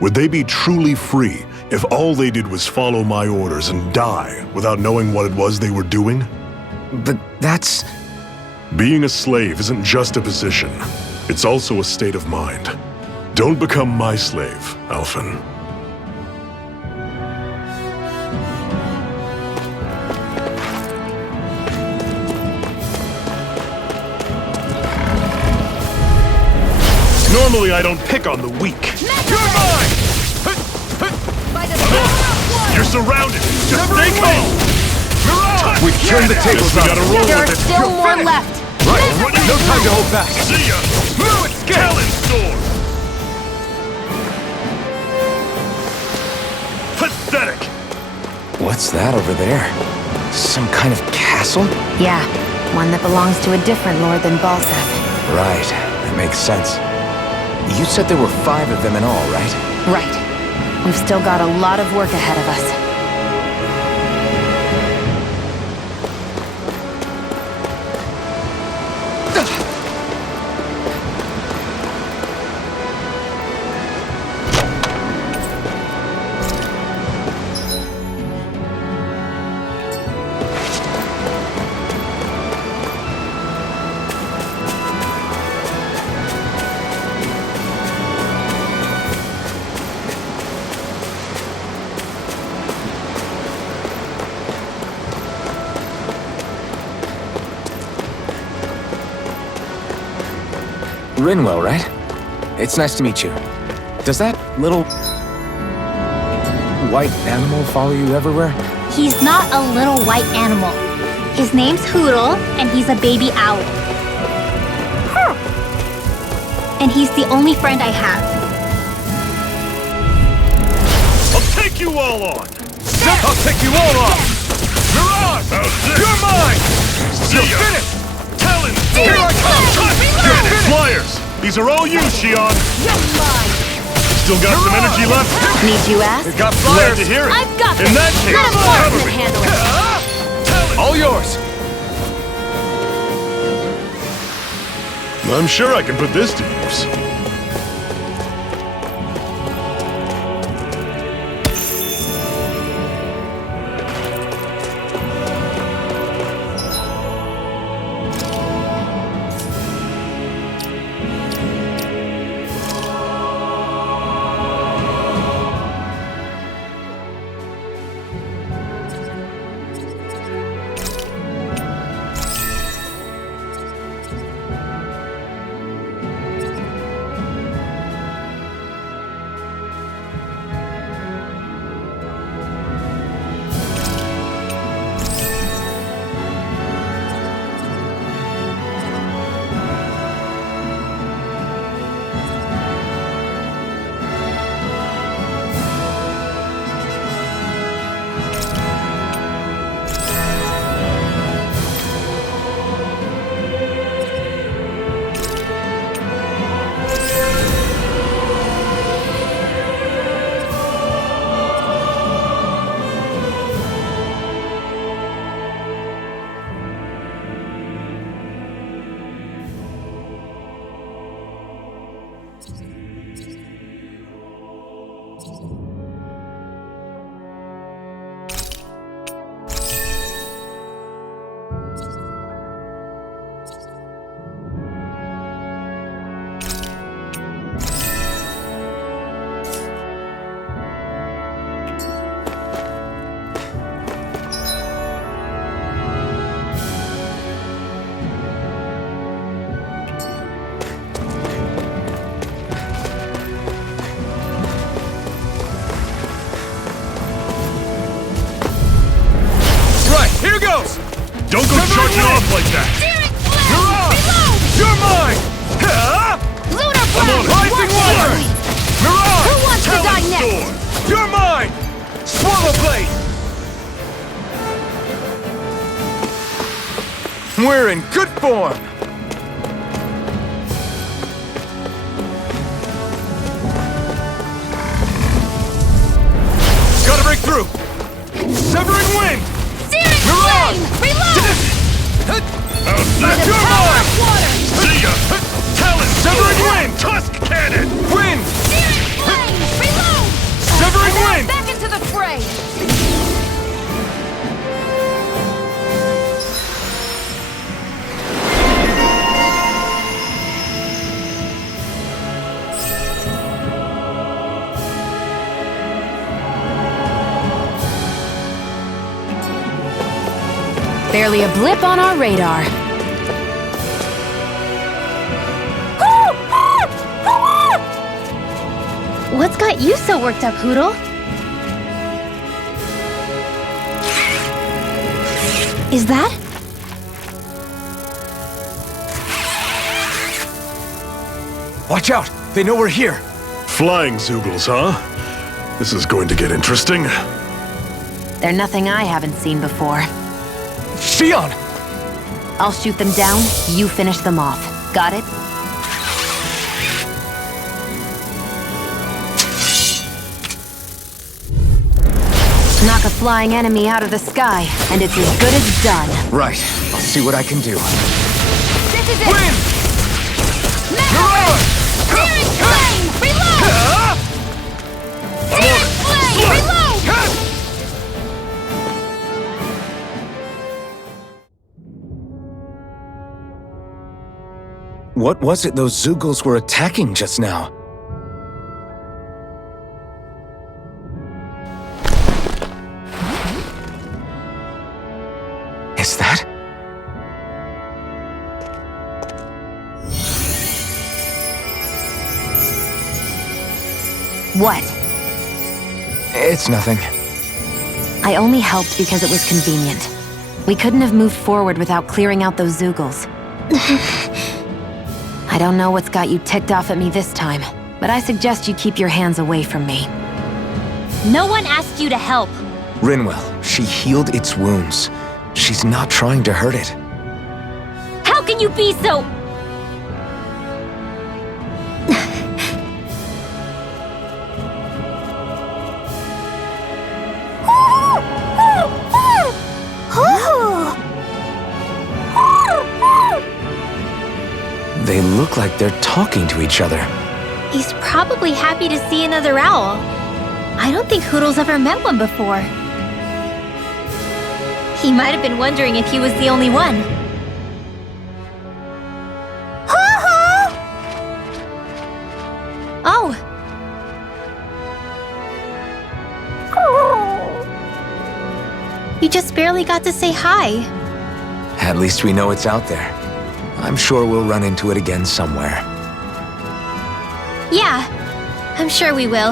Would they be truly free if all they did was follow my orders and die without knowing what it was they were doing? But that's... Being a slave isn't just a position. It's also a state of mind. Don't become my slave, Alphen. Normally I don't pick on the weak. You're mine! You're surrounded! Just stay calm! We've turned the tables We on. gotta roll There are with it. still more left. Right, no time to hold back. See ya! Talon Sword! Pathetic! What's that over there? Some kind of castle? Yeah, one that belongs to a different lord than Balseth. Right, that makes sense. You said there were 5 of them in all, right? Right. We've still got a lot of work ahead of us. Rinwell, right? It's nice to meet you. Does that little... white animal follow you everywhere? He's not a little white animal. His name's Hoodle, and he's a baby owl. And he's the only friend I have. I'll take you all on! I'll take you all on! You're on! You're mine! You're finished! Talon Sword! Here I come! You're flyers! These are all you, Shion! Still got some energy left? Need you ask? Got Glad flyers! to hear it! I've got In that case, Let him cover can me! handle it. All yours! I'm sure I can put this to use. like that! Searing flame! You're off! Reload! You're mine! Ha! Lunar Come on, blast! Rising Watch water! it! Mirage! Who wants to die Talon next? sword! You're mine! Swallow blade! We're in good form! Gotta break through! Severing wind! Searing Mirage! flame! Reload! By the You're power mine! of water! See ya! Talon Severing sword! wind! Tusk cannon! Wind! Searing flame! Reload! Severing Now wind! back into the fray! Barely a blip on our radar. What's got you so worked up, Hoodle? Is that? Watch out! They know we're here! Flying Zoogles, huh? This is going to get interesting. They're nothing I haven't seen before. Xion! I'll shoot them down, you finish them off. Got it? Knock a flying enemy out of the sky, and it's as good as done. Right. I'll see what I can do. This is it! Wind! Mega Searing flame! Reload! Searing flame! Reload! What was it those Zoogles were attacking just now? Is that? What? It's nothing. I only helped because it was convenient. We couldn't have moved forward without clearing out those Zoogles. I don't know what's got you ticked off at me this time, but I suggest you keep your hands away from me. No one asked you to help. Rinwell, she healed its wounds. She's not trying to hurt it. How can you be so... They look like they're talking to each other. He's probably happy to see another owl. I don't think Hoodle's ever met one before. He might have been wondering if he was the only one. Oh! You just barely got to say hi. At least we know it's out there. I'm sure we'll run into it again somewhere. Yeah, I'm sure we will.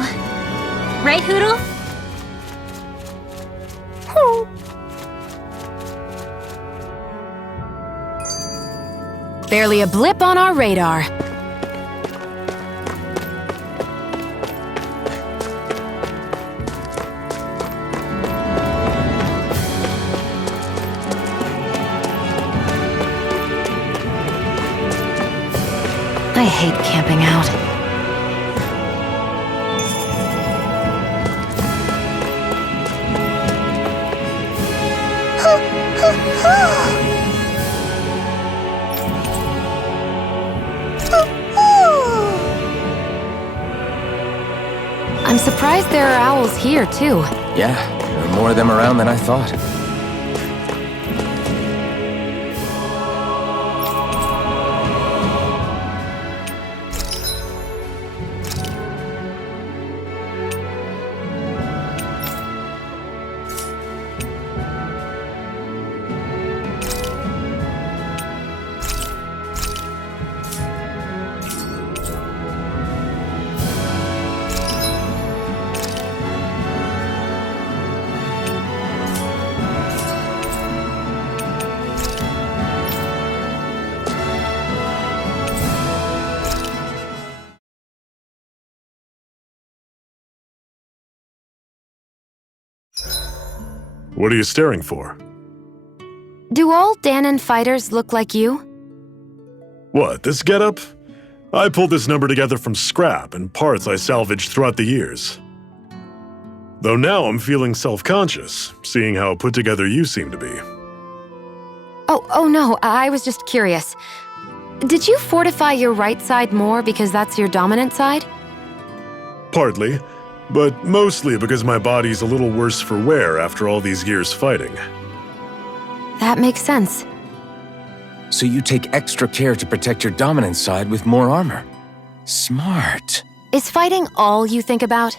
Right, Hoodle? Barely a blip on our radar. I hate camping out. I'm surprised there are owls here, too. Yeah, there are more of them around than I thought. What are you staring for? Do all Danon fighters look like you? What, this getup? I pulled this number together from scrap and parts I salvaged throughout the years. Though now I'm feeling self-conscious, seeing how put together you seem to be. Oh no, I was just curious. Did you fortify your right side more because that's your dominant side? Partly, but mostly because my body's a little worse for wear after all these years fighting. That makes sense. So you take extra care to protect your dominant side with more armor. Smart. Is fighting all you think about?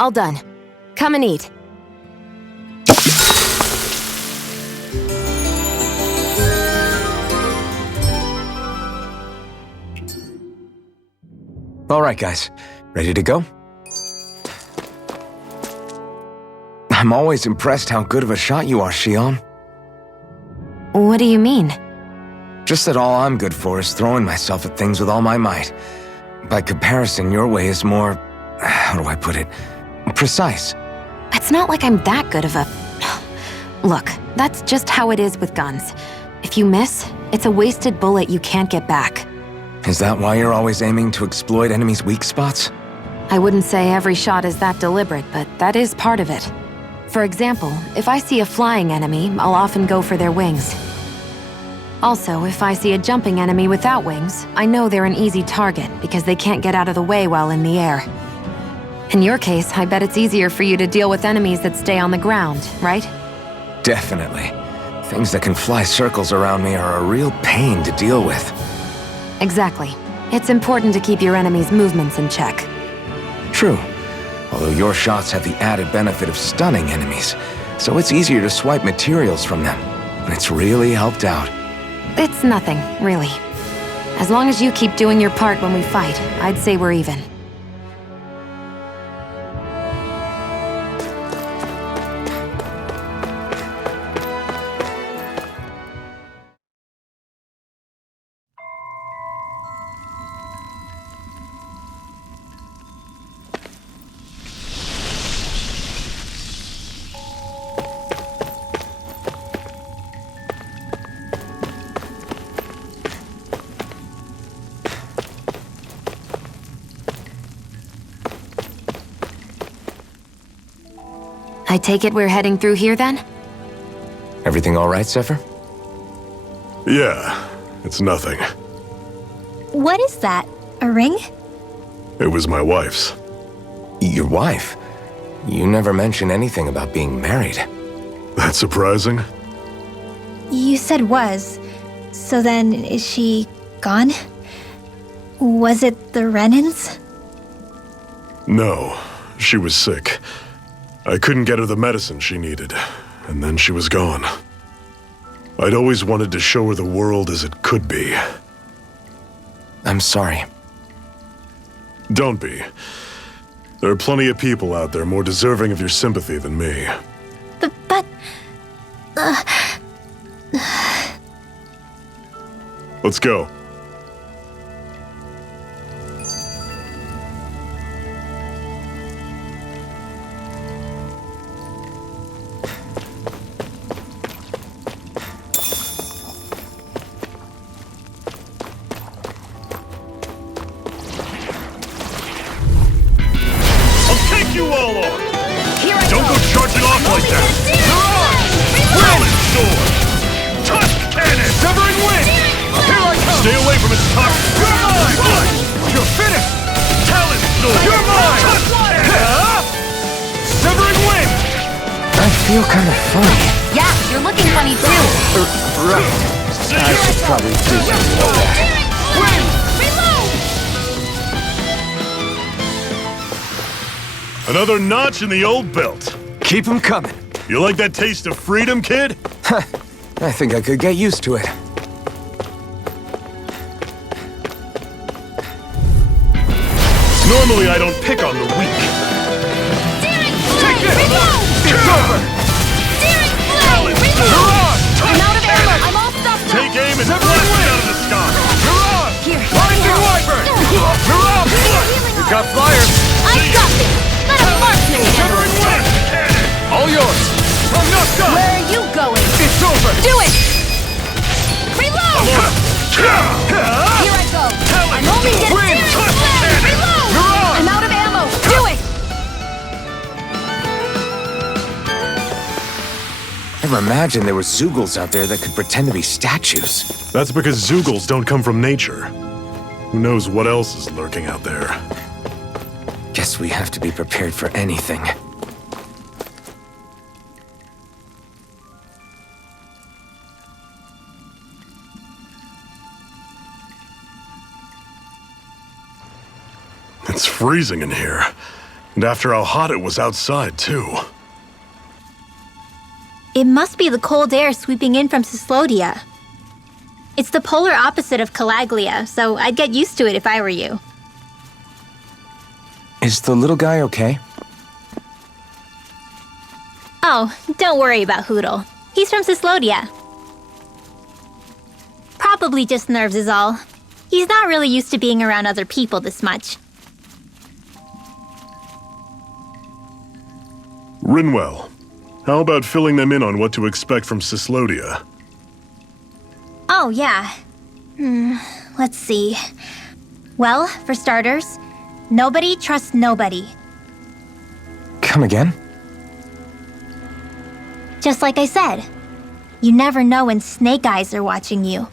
All done. Come and eat. All right, guys. Ready to go? I'm always impressed how good of a shot you are, Xion. What do you mean? Just that all I'm good for is throwing myself at things with all my might. By comparison, your way is more... how do I put it? Precise. It's not like I'm that good of a... Look, that's just how it is with guns. If you miss, it's a wasted bullet you can't get back. Is that why you're always aiming to exploit enemies' weak spots? I wouldn't say every shot is that deliberate, but that is part of it. For example, if I see a flying enemy, I'll often go for their wings. Also, if I see a jumping enemy without wings, I know they're an easy target because they can't get out of the way while in the air. In your case, I bet it's easier for you to deal with enemies that stay on the ground, right? Definitely. Things that can fly circles around me are a real pain to deal with. Exactly. It's important to keep your enemy's movements in check. True. Although your shots have the added benefit of stunning enemies, so it's easier to swipe materials from them. It's really helped out. It's nothing, really. As long as you keep doing your part when we fight, I'd say we're even. I take it we're heading through here then? Everything all right, Zephyr? Yeah, it's nothing. What is that? A ring? It was my wife's. Your wife? You never mentioned anything about being married. That's surprising? You said was. So then, is she gone? Was it the Renans? No, she was sick. I couldn't get her the medicine she needed, and then she was gone. I'd always wanted to show her the world as it could be. I'm sorry. Don't be. There are plenty of people out there more deserving of your sympathy than me. But... Let's go. You all on! Don't go charging off like that! Whirling sword! Tusk cannon! Severing wind! Here I come! Stay away from its tusk! You're mine! You're finished! Talon sword! You're mine! Tusk cannon! Severing wind! feel kind of funny. Yeah, you're looking funny too. Right. I should probably do something about that. Another notch in the old belt. Keep them coming. You like that taste of freedom, kid? I think I could get used to it. Normally I don't pick on the weak. Take this! It's over! I'm out of ammo! I'm all stuffed up! Take aim and blast it out of the sky! Here, Lightning Wyvern! We've got flyers! I got this! Let a marksman handle it! All yours! I'm knocked up! Where are you going? It's over! Do it! Reload! Here I go! I'm only getting Reload! I'm out of ammo! Do it! Never imagined there were Zeugles out there that could pretend to be statues. That's because Zeugles don't come from nature. Who knows what else is lurking out there? Guess we have to be prepared for anything. It's freezing in here. And after how hot it was outside, too. It must be the cold air sweeping in from Cyslodia. It's the polar opposite of Calaglia, so I'd get used to it if I were you. Is the little guy okay? Oh, don't worry about Hootle. He's from Cyslodia. Probably just nerves is all. He's not really used to being around other people this much. Rinwell, how about filling them in on what to expect from Cyslodia? Oh, yeah. Let's see. Well, for starters, nobody trusts nobody. Come again? Just like I said, you never know when snake eyes are watching you.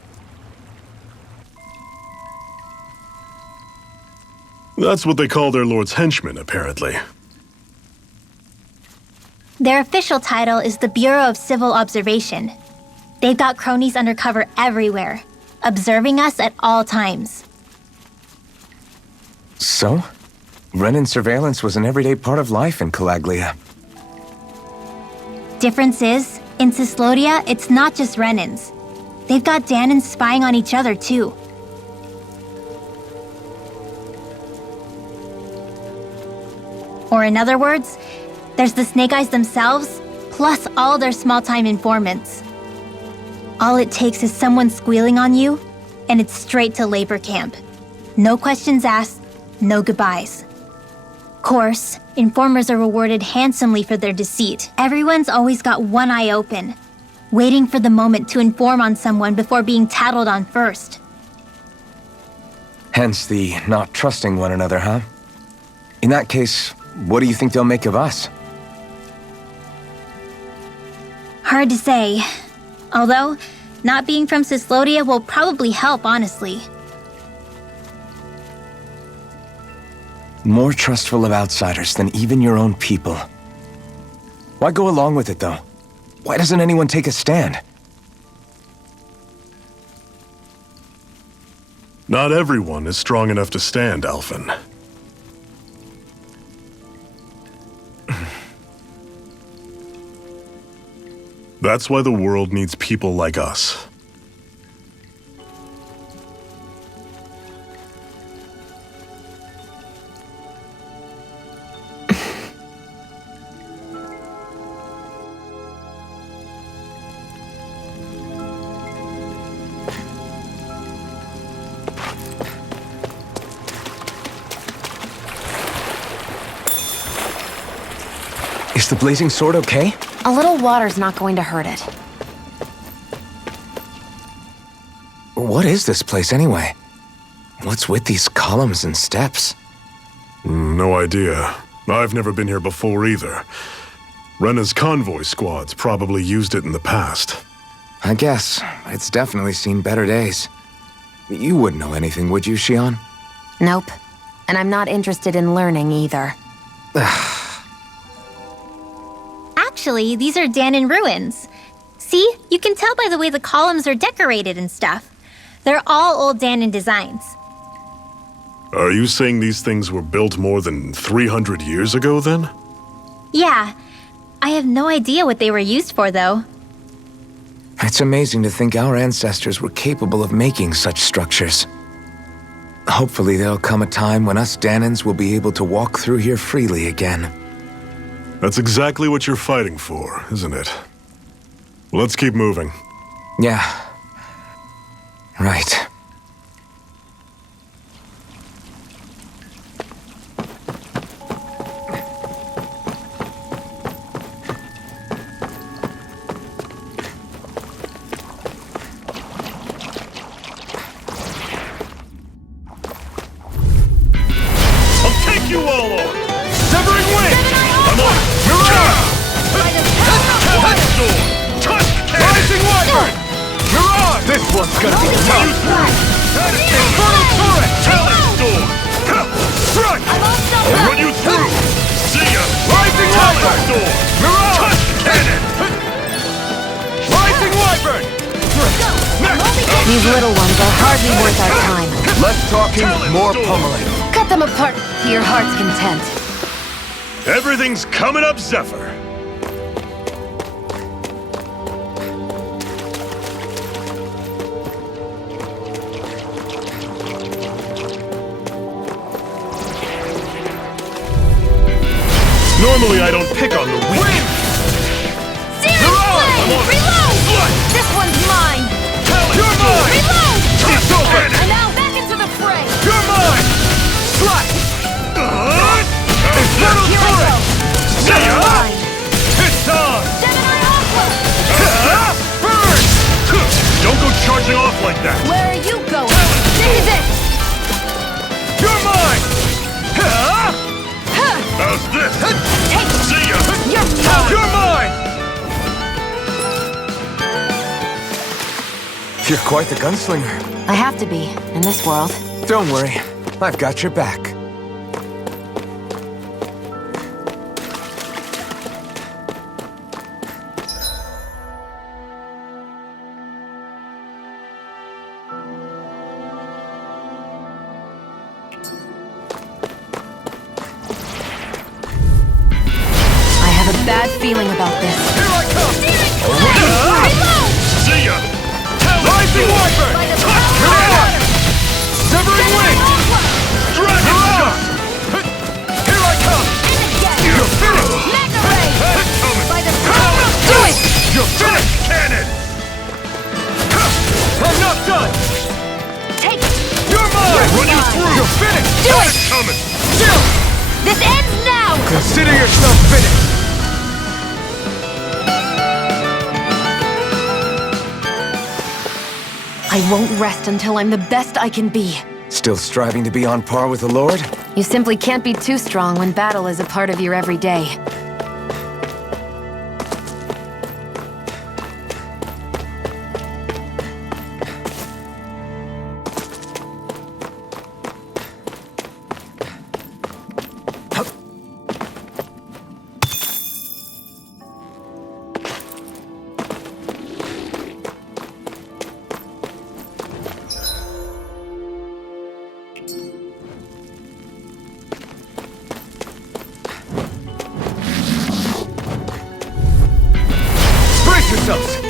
That's what they call their lord's henchmen, apparently. Their official title is the Bureau of Civil Observation. They've got cronies undercover everywhere, observing us at all times. So? Renan surveillance was an everyday part of life in Calaglia. Difference is, in Cyslodia, it's not just Renans. They've got Danans spying on each other, too. Or in other words, there's the Snake Eyes themselves, plus all their small-time informants. All it takes is someone squealing on you, and it's straight to labor camp. No questions asked, no goodbyes. Course, informers are rewarded handsomely for their deceit. Everyone's always got one eye open, waiting for the moment to inform on someone before being tattled on first. Hence the not trusting one another, huh? In that case, what do you think they'll make of us? Hard to say. Although, not being from Cyslodia will probably help, honestly. More trustful of outsiders than even your own people. Why go along with it, though? Why doesn't anyone take a stand? Not everyone is strong enough to stand, Alphen. That's why the world needs people like us. Is the blazing sword okay? A little water's not going to hurt it. What is this place, anyway? What's with these columns and steps? No idea. I've never been here before either. Rena's convoy squads probably used it in the past. I guess. It's definitely seen better days. You wouldn't know anything, would you, Xion? Nope. And I'm not interested in learning either. Actually, these are Danon ruins. See? You can tell by the way the columns are decorated and stuff. They're all old Danon designs. Are you saying these things were built more than 300 years ago, then? Yeah. I have no idea what they were used for, though. It's amazing to think our ancestors were capable of making such structures. Hopefully there'll come a time when us Danons will be able to walk through here freely again. That's exactly what you're fighting for, isn't it? Let's keep moving. Yeah. Right. You all on! Severing wing! I'm on! Rising Wyvern! You're on! This one's gonna be tough! Infernal Turret! Talon Storm! Strike! I'll run you through! See ya! Rising Wyvern! Storm! You're on! Touch Cannon! Rising Wyvern! These little ones are hardly worth our time. Less talking, more pummeling. Cut them apart to your heart's content. Everything's coming up, Zephyr! Normally I don't pick on the weak. Reload! This one's mine! You're mine! Reload! It's over! And now back into the fray! You're mine! Slap! Infernal Here I Turret! go! See ya! Mine! It's on! Gemini Aqua! Burn! Don't go charging off like that! Where are you going? This is it! You're mine! How's this? Take it! See ya! You're done! You're mine! You're quite the gunslinger. I have to be, in this world. Don't worry, I've got your back. I have a bad feeling about this. Here I come! Reload! See ya! Rising Wyvern! By the Severing wing! Dragon shot! Here I come! You're finished! Mega Ray! It's coming! By the Do it! You're finished! Cannon! I'm not done! Take it! You're mine! Run you through! You're finished! Do it! It's coming! Still! This ends now! Consider yourself finished. I won't rest until I'm the best I can be. Still striving to be on par with the Lord? You simply can't be too strong when battle is a part of your everyday.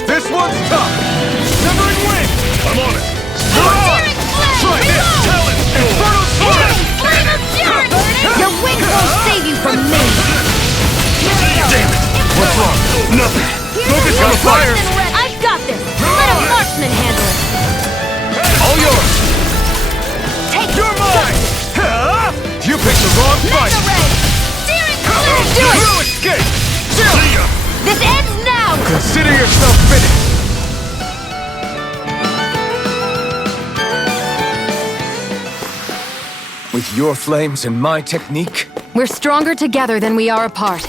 This one's tough! Severing wing! I'm on it! Searing Flame! Try this! Reload! Talon! Infernal Searing Slash! Flame of Fury! Your wings won't save you from me! Damn it! What's wrong? Nothing! Focus on the fire! I've got this! Let a marksman handle it! All yours! Take it! You're mine! You picked the wrong fight! Mega Ray! Searing Flame! Do it! You escape! See ya! This ends now! Consider yourself finished! With your flames and my technique, We're stronger together than we are apart.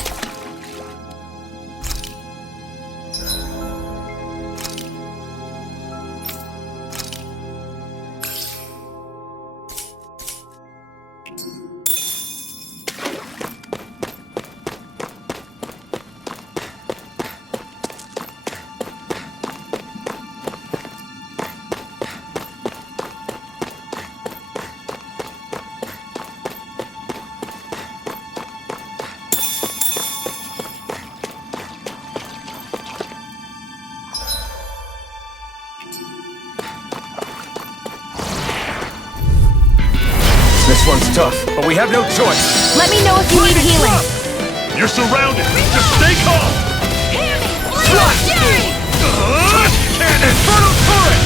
tough, but we have no choice. Let me know if you need healing. You're surrounded. Just stay calm. Slash! Touch cannon! Infernal turret!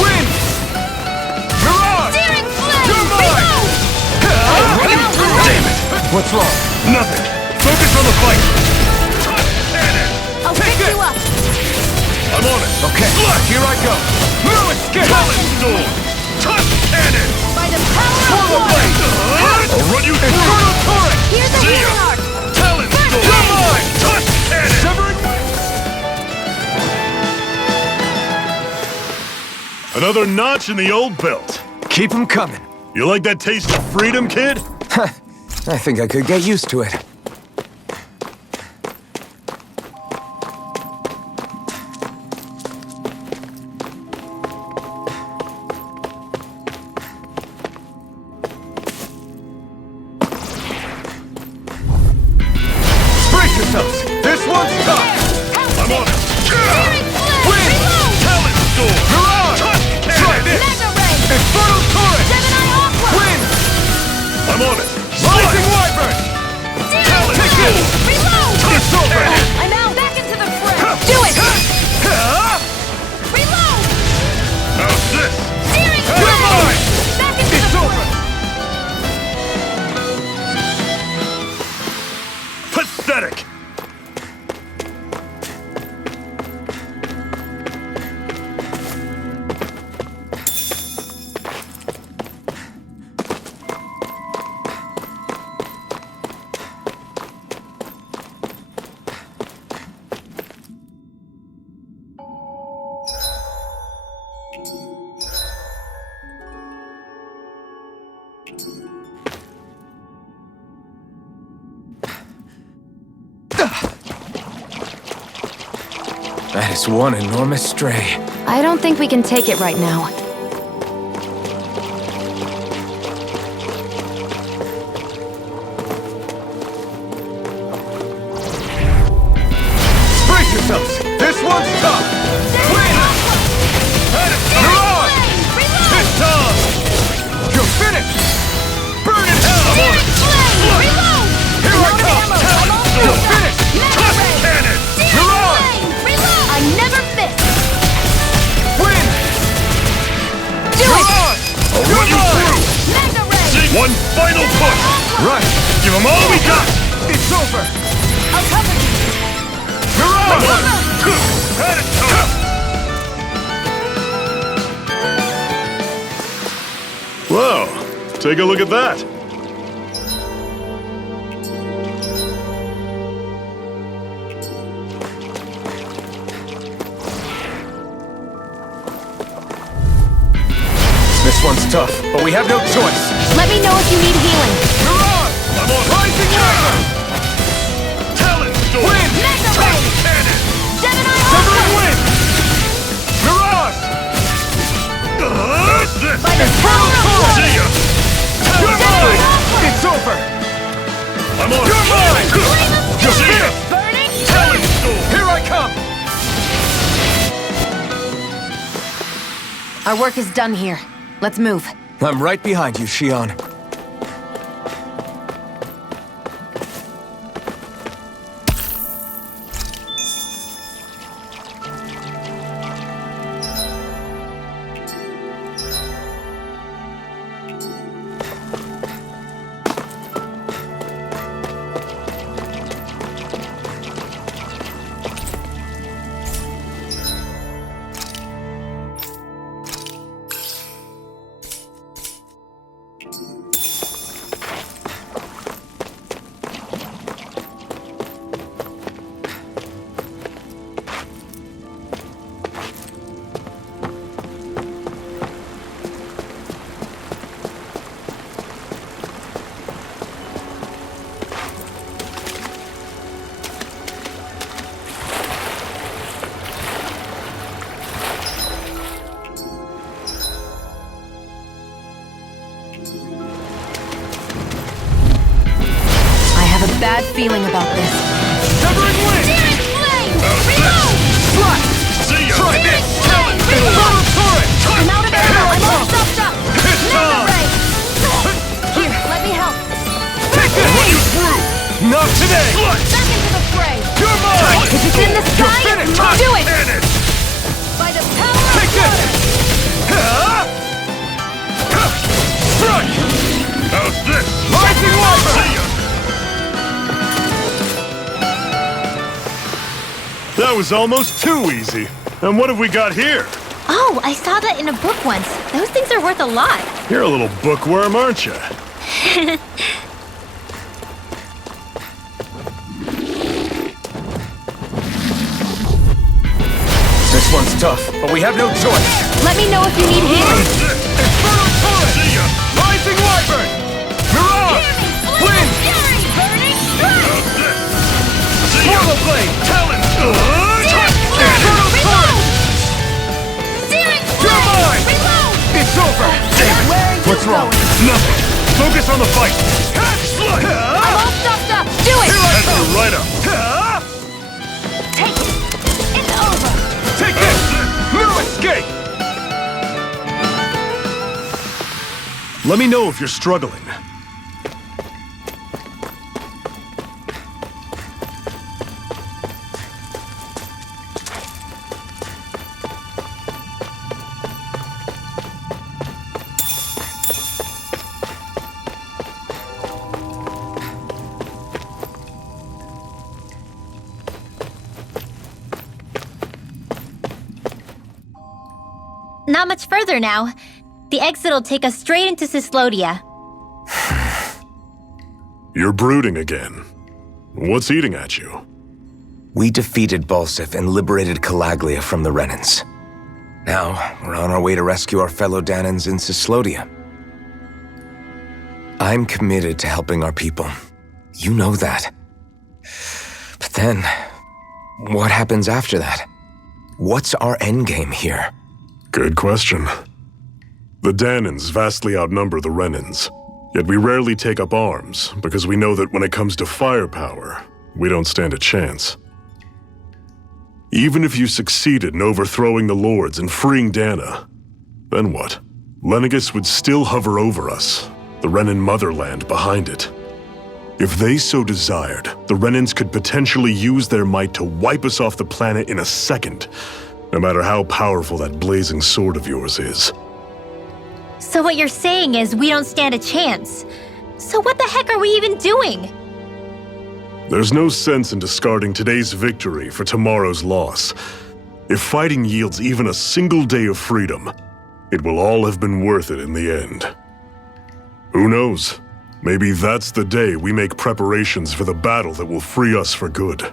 Wind! Mirage! Searing flame! You're mine! Damn it! What's wrong? Nothing. Focus on the fight. Touch cannon! I'll pick you up! I'm on it. Okay, here I go. No escape! Talon storm! Touch cannon! By the power of Swallow water! blade! I'll run you through. Infernal turret! Here's a See ya. healing arc! Talon storm! You're mine! Touch cannon! Severing... Another notch in the old belt. Keep them coming. You like that taste of freedom, kid? I think I could get used to it. Brace yourselves! This one's tough! I'm on it. Searing flame! Wind! Reload! Talon storm! Mirage! Touch Try cannon! this! Mega ray! Infernal turret! Gemini Aqua! Wind! I'm on it. Rising wyvern! Talon Take storm! it! Reload! It's over! I'm out! Back into the fray! Do it! Reload! How's this? Searing You're flame! mine! Back into It's the over! Pathetic! That is one enormous stray. I don't think we can take it right now. Brace yourselves! This one's tough! Wind! Mirage! It's time! You're finished! Burn in hell! Searing flame! Reload! Here I come! You're finished! Touch cannon! Mirage! Reload! I never miss! Wind! Do it! Mirage! I'll run you through! Mega ray! See, one final push! Right! Give them all we got! It's over! I'll cover you! Mirage! Had it tough! Whoa! Take a look at that! This one's tough, but we have no choice. Let me know if you need healing. Mirage! I'm on Rising wyvern! Talon storm! Wind! Mega Touch ray! cannon! Gemini Severing Aqua! wind! Mirage! What's this? By the power of water! See ya! You're mine! It's over! I'm on You're mine! You're See ya! finished! Burning Talon storm! Here I come! Our work is done here. Let's move. I'm right behind you, Shion. Bad feeling about this. Severing wind! Searing flame! Reload! Slash! See ya! Try this! Flame! Reload! Infernal turret! I'm out of ammo! I'm all stopped up! It's Mega on! ray! Here, Not today! Back into the fray! You're mine! If it's in the sky, do it! By the power of water! Strike! How's this? Rising water! See ya! That was almost too easy. And what have we got here? Oh, I saw that in a book once. Those things are worth a lot. You're a little bookworm, aren't you? This one's tough, but we have no choice. Let me know if you need healing. Infernal Torrent! See ya! Rising Wyvern! Mirage! Wind! Burning strike! How's this? See ya! Swallow Blade! Talon! Infernal Torrent! Searing You're flame! mine! Reload! It's over! What's wrong? Nothing. Focus on the fight. I'm all stuffed up! Do it! Head you right up. Take it! It's over! Take this! No escape! Let me know if you're struggling. Not much further now. The exit'll take us straight into Cyslodia. You're brooding again. What's eating at you? We defeated Balsif and liberated Calaglia from the Renans. Now, we're on our way to rescue our fellow Danans in Cyslodia. I'm committed to helping our people. You know that. But then, what happens after that? What's our endgame here? Good question. The Danans vastly outnumber the Renans, yet we rarely take up arms because we know that when it comes to firepower, we don't stand a chance. Even if you succeeded in overthrowing the Lords and freeing Dana, then what? Lenegis would still hover over us, the Renan motherland behind it. If they so desired, the Renans could potentially use their might to wipe us off the planet in a second, no matter how powerful that blazing sword of yours is. So what you're saying is we don't stand a chance. So what the heck are we even doing? There's no sense in discarding today's victory for tomorrow's loss. If fighting yields even a single day of freedom, it will all have been worth it in the end. Who knows? Maybe that's the day we make preparations for the battle that will free us for good.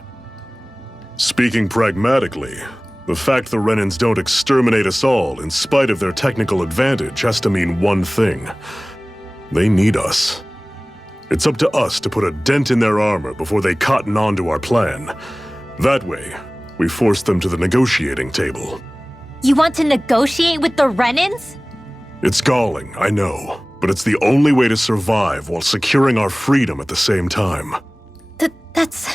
Speaking pragmatically, the fact the Renans don't exterminate us all in spite of their technical advantage has to mean one thing. They need us. It's up to us to put a dent in their armor before they cotton on to our plan. That way, we force them to the negotiating table. You want to negotiate with the Renans? It's galling, I know, but it's the only way to survive while securing our freedom at the same time. That's...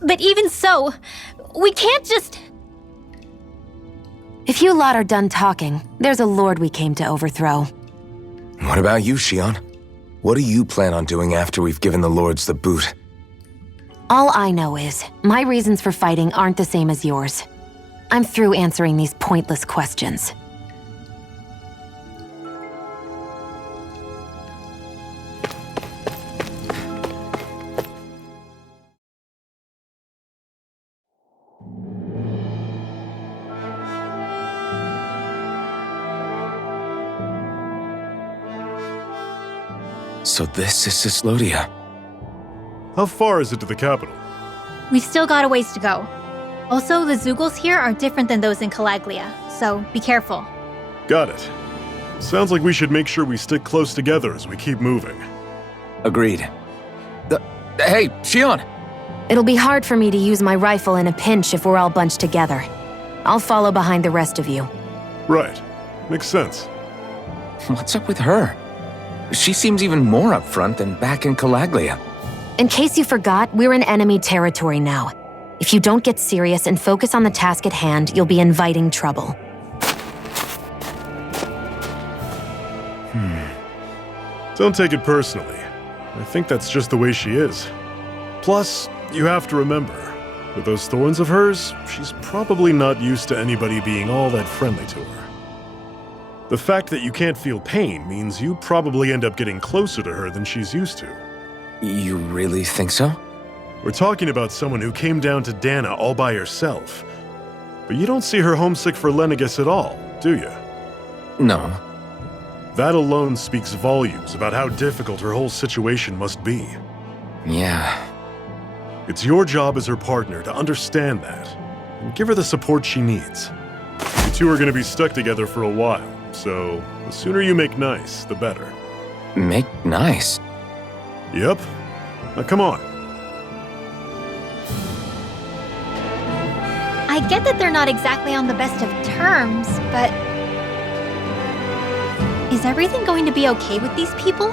But even so, we can't just... If you lot are done talking, there's a lord we came to overthrow. What about you, Shion? What do you plan on doing after we've given the Lords the boot? All I know is, my reasons for fighting aren't the same as yours. I'm through answering these pointless questions. So this is Cyslodia. How far is it to the capital? We've still got a ways to go. Also, the Zeugles here are different than those in Calaglia, so be careful. Got it. Sounds like we should make sure we stick close together as we keep moving. Agreed. Hey, Shion! It'll be hard for me to use my rifle in a pinch if we're all bunched together. I'll follow behind the rest of you. Right. Makes sense. What's up with her? She seems even more upfront than back in Calaglia. In case you forgot, we're in enemy territory now. If you don't get serious and focus on the task at hand, you'll be inviting trouble. Don't take it personally. I think that's just the way she is. Plus, you have to remember, with those thorns of hers, she's probably not used to anybody being all that friendly to her. The fact that you can't feel pain means you probably end up getting closer to her than she's used to. You really think so? We're talking about someone who came down to Dana all by herself. But you don't see her homesick for Lenegis at all, do you? No. That alone speaks volumes about how difficult her whole situation must be. Yeah. It's your job as her partner to understand that, and give her the support she needs. You two are going to be stuck together for a while, so the sooner you make nice, the better. Make nice? Yep. Now come on. I get that they're not exactly on the best of terms, but... is everything going to be okay with these people?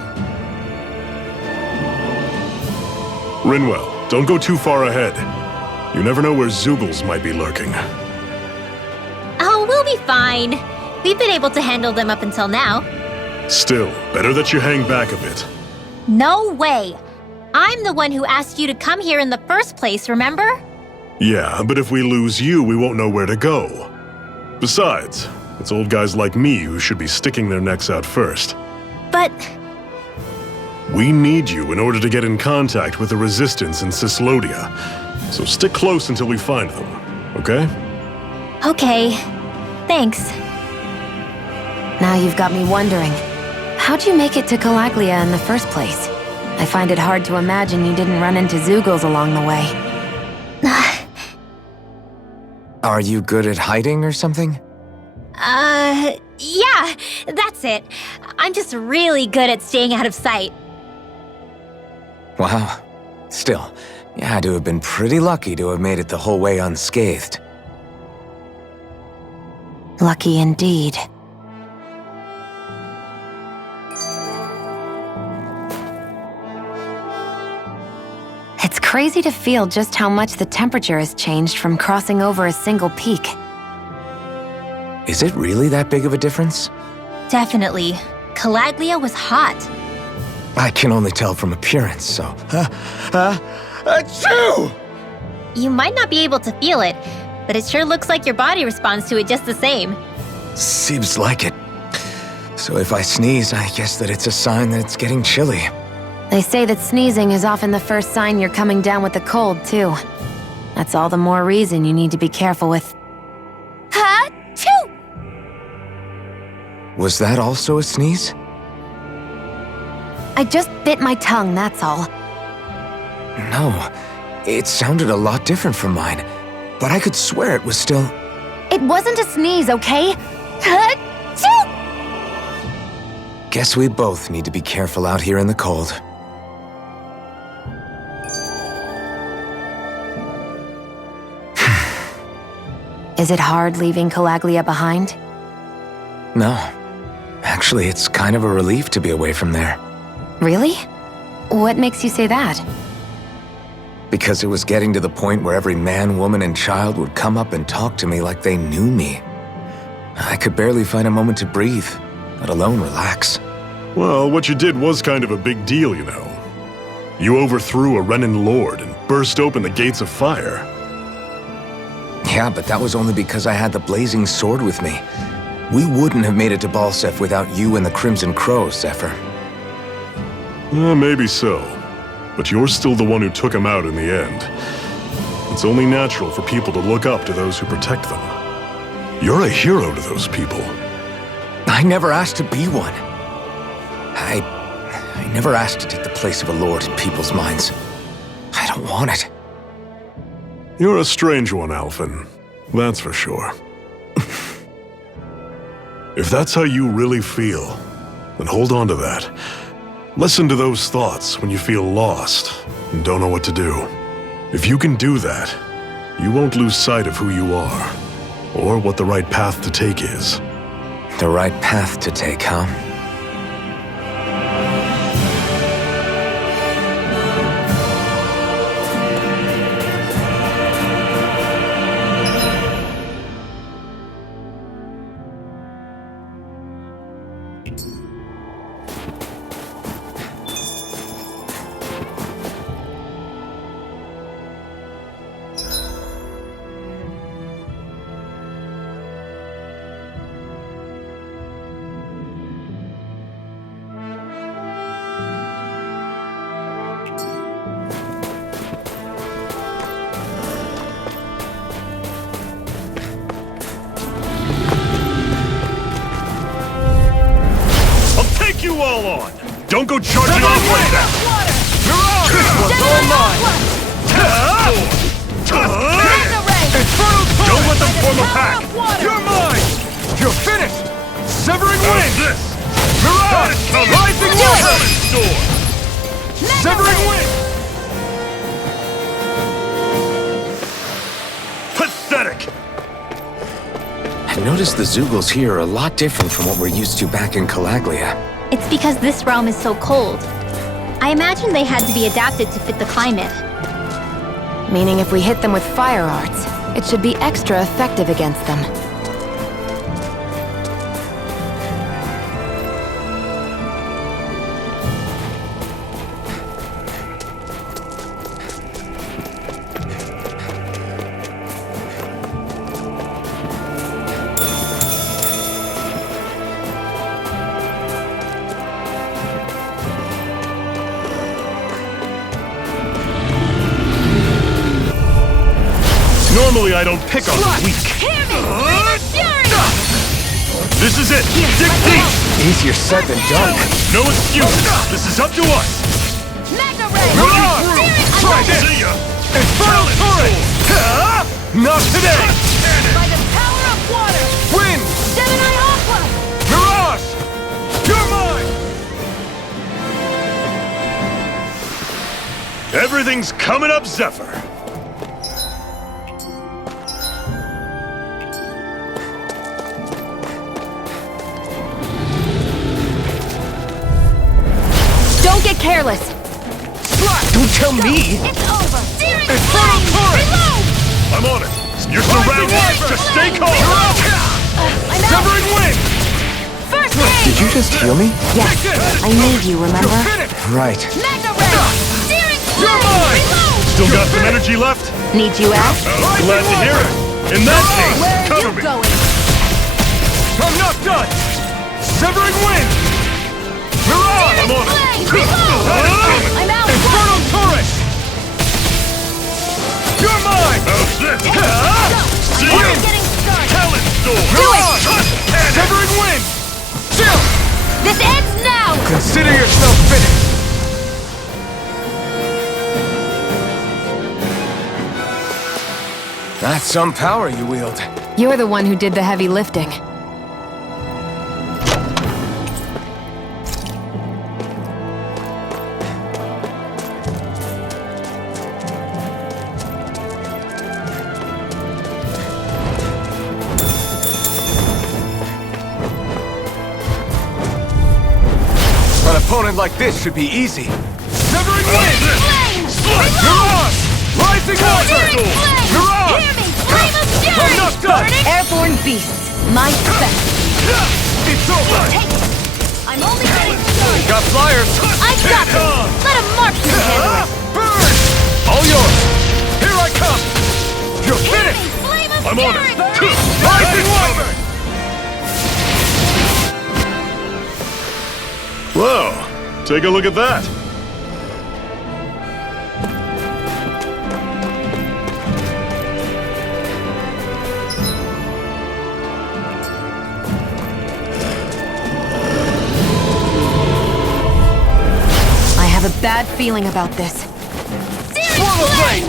Rinwell, don't go too far ahead. You never know where Zoogles might be lurking. Oh, we'll be fine. We've been able to handle them up until now. Still, better that you hang back a bit. No way! I'm the one who asked you to come here in the first place, remember? Yeah, but if we lose you, we won't know where to go. Besides, it's old guys like me who should be sticking their necks out first. But... we need you in order to get in contact with the Resistance in Cyslodia. So stick close until we find them, okay? okay. Thanks. Now you've got me wondering. How'd you make it to Calaglia in the first place? I find it hard to imagine you didn't run into Zoogles along the way. Are you good at hiding or something? Yeah, that's it. I'm just really good at staying out of sight. Wow. Still, you had to have been pretty lucky to have made it the whole way unscathed. Lucky indeed. It's crazy to feel just how much the temperature has changed from crossing over a single peak. Is it really that big of a difference? Definitely. Calaglia was hot. I can only tell from appearance, so... Achoo! You might not be able to feel it, but it sure looks like your body responds to it just the same. Seems like it. So if I sneeze, I guess that it's a sign that it's getting chilly. They say that sneezing is often the first sign you're coming down with a cold, too. That's all the more reason you need to be careful with... Ha-choo! Was that also a sneeze? I just bit my tongue, that's all. No, it sounded a lot different from mine, but I could swear it was still... It wasn't a sneeze, okay? Ha-choo! Guess we both need to be careful out here in the cold. Is it hard leaving Calaglia behind? No. Actually, it's kind of a relief to be away from there. Really? What makes you say that? Because it was getting to the point where every man, woman, and child would come up and talk to me like they knew me. I could barely find a moment to breathe, let alone relax. Well, what you did was kind of a big deal, you know. You overthrew a Renan lord and burst open the gates of fire. Yeah, but that was only because I had the blazing sword with me. We wouldn't have made it to Balsef without you and the Crimson Crows, Zephyr. Maybe so. But you're still the one who took him out in the end. It's only natural for people to look up to those who protect them. You're a hero to those people. I never asked to be one. I never asked to take the place of a lord in people's minds. I don't want it. You're a strange one, Alphen. That's for sure. If that's how you really feel, then hold on to that. Listen to those thoughts when you feel lost and don't know what to do. If you can do that, you won't lose sight of who you are, or what the right path to take is. The right path to take, huh? you all on! Don't go charging off like that! This one's all mine! Don't let them form a pack! You're mine! You're finished! Severing How's wind! this? Mirage! Rising water! Door! Severing wind! Pathetic! I noticed the Zeugles here are a lot different from what we're used to back in Calaglia. It's because this realm is so cold. I imagine they had to be adapted to fit the climate. Meaning if we hit them with fire arts, it should be extra effective against them. Normally I don't pick on the weak. This is it! Dig deep! Easier said than done. No excuses! This is up to us! Try this! See ya! Infernal turret! Not today! By the power of water! Wind! Gemini Aqua! Mirage! You're mine! Everything's coming up, Zephyr! Don't get careless! Don't tell me! It's over! Searing Infernal flame! turret! Reload! I'm on it! You're surrounded! Just stay calm! I'm out! Severing wind! First aid! Did you just heal me? Yes, I need you, remember? You're finished! Right. Magna Ray! Searing You're flame! mine! Reload! Still got some energy left? Need you out? Glad to hear it! In that case, Where are cover you me! going? I'm not done! Severing wind! Mirage! I'm on it! Flame! Reload! I'm out! Infernal turret! You're mine! How's this? See I'm ya! just getting started! Talent Storm! Mirage! Cannon! Severing wind! Chill! This ends now! Consider yourself finished! That's some power you wield. You're the one who did the heavy lifting. An opponent like this should be easy. Severing wind! Flame! Mirage! Rising water! Flame! Mirage! Hear me! Flame of fury! I'm not done! Airborne beasts, my specialty. It's over! Take it! I'm only getting started! Got flyers! I've got this! Let a marksman handle it! Burn! All yours! Here I come! You're Hear me! finished! Flame of I'm on fury! it! Rising water! Whoa! Take a look at that! I have a bad feeling about this. Swallow blade!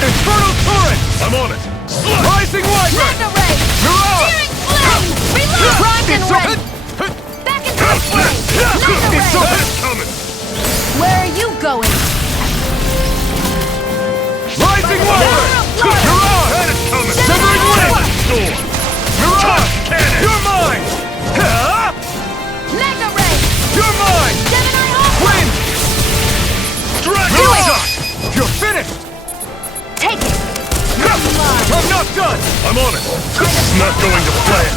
Infernal turret! I'm on it! Rising water! Magna Ray! Mirage! Searing flame! Reload! Primed and It's ready! open! Back into the flame! Magna It's Ray! open! Coming! Where are you going? Rising water! Mirage! Coming! Severing wind! Storm! Mirage! Cannon! You're mine! Magna Ray! You're mine! Gemini Aqua! Wind! Dragon! Mirage! You're finished! Take it! I'm not done! I'm on it! This is not going to plan!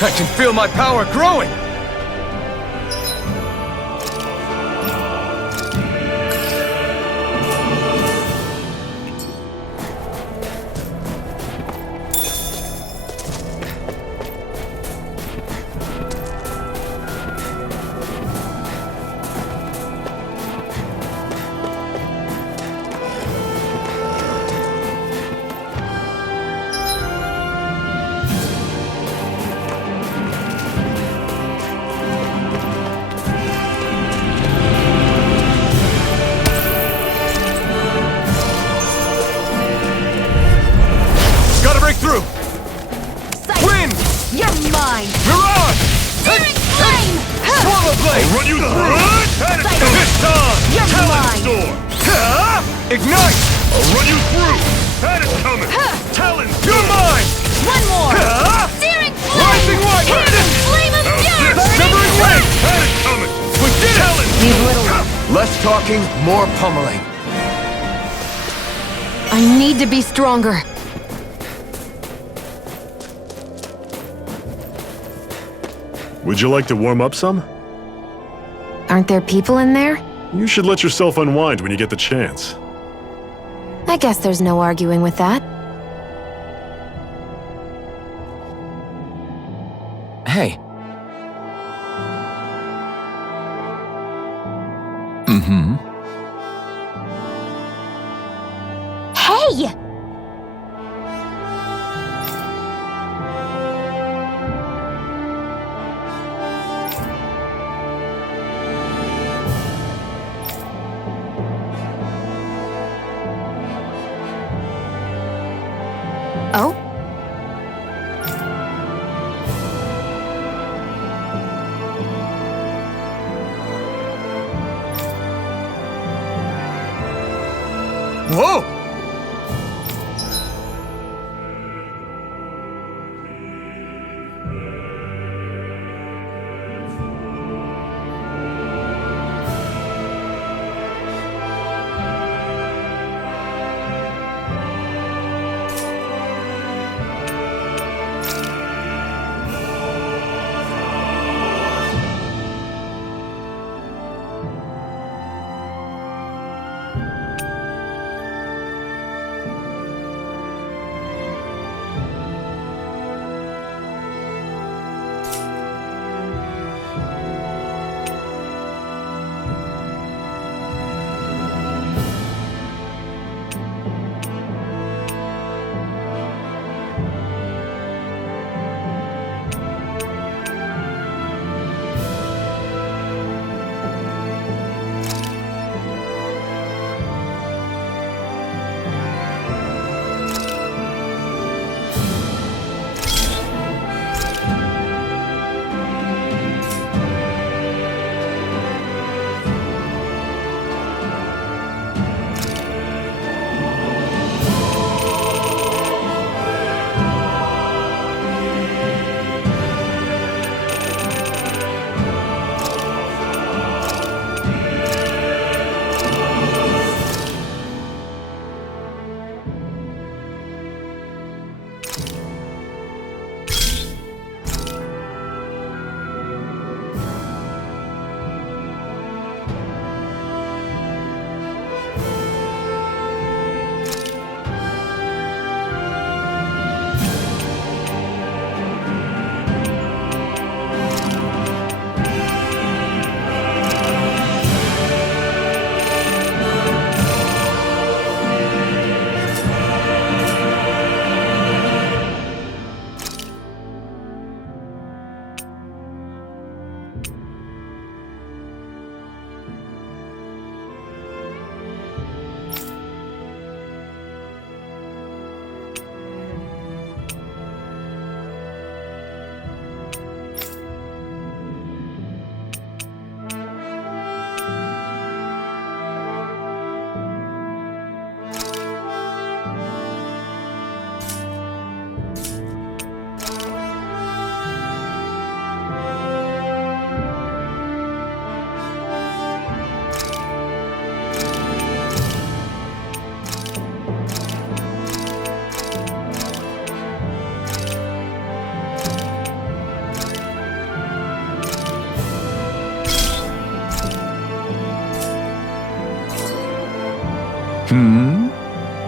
I can feel my power growing! Run you through! This time! You're mine! Storm! Ignite! I'll run you through! That is coming! Talon! You're mine! One more! Searing flame! Rising light! Hidden flame of fury! Severing wing! That is coming! We did it! Talon! These little ones. Less talking, more pummeling. I need to be stronger. Would you like to warm up some? Aren't there people in there? You should let yourself unwind when you get the chance. I guess there's no arguing with that. Hey. Hey! Oh? Whoa!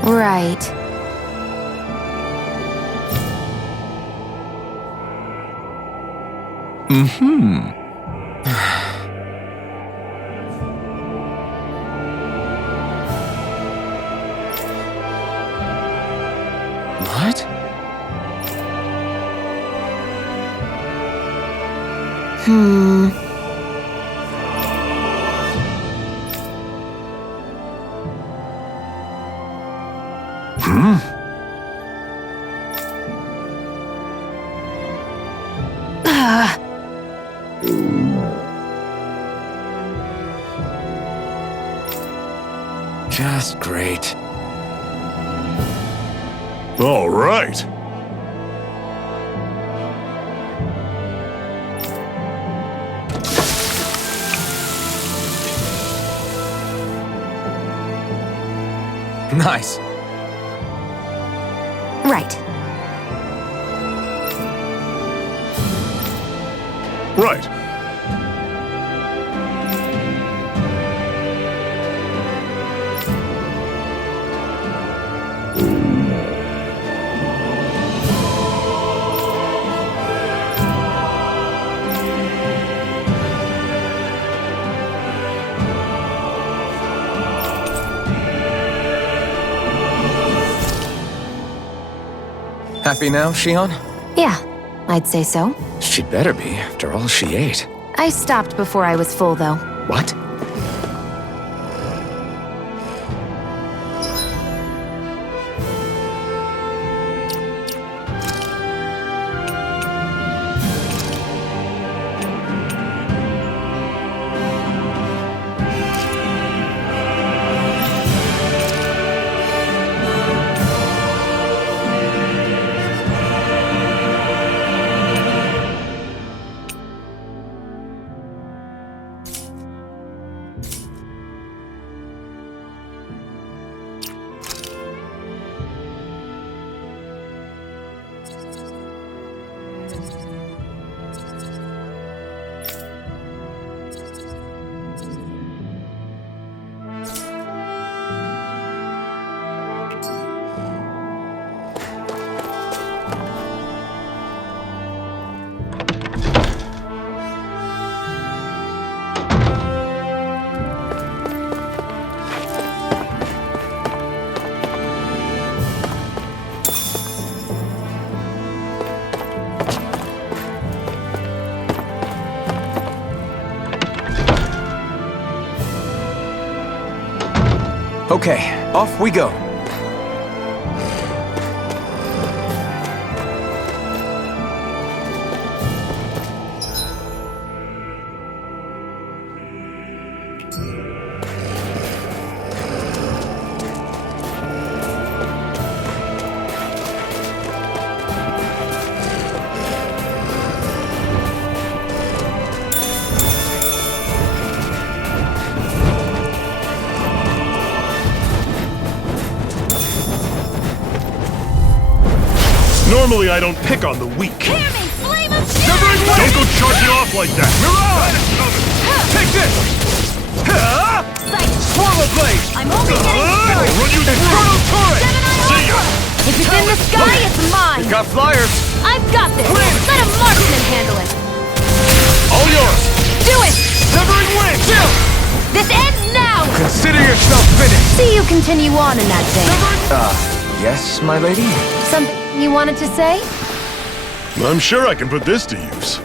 Right. What? just great. All right. Nice. Right. Right. Happy now, Shion? Yeah, I'd say so. She'd better be, after all she ate. I stopped before I was full, though. What? Okay, off we go. Normally, I don't pick on the weak. Hear me, flame of fury! Don't go charging off like that! Take this! Swallow blade! I'm only getting I'll started! run you through! Infernal turret! See ya! If it's in the sky, it's mine! Got flyers! I've got this! Let a marksman handle it! All yours! Do it! Severing wind! Chill! This ends now! Consider yourself finished! See you continue on in that vein. Yes, my lady? Something you wanted to say? I'm sure I can put this to use.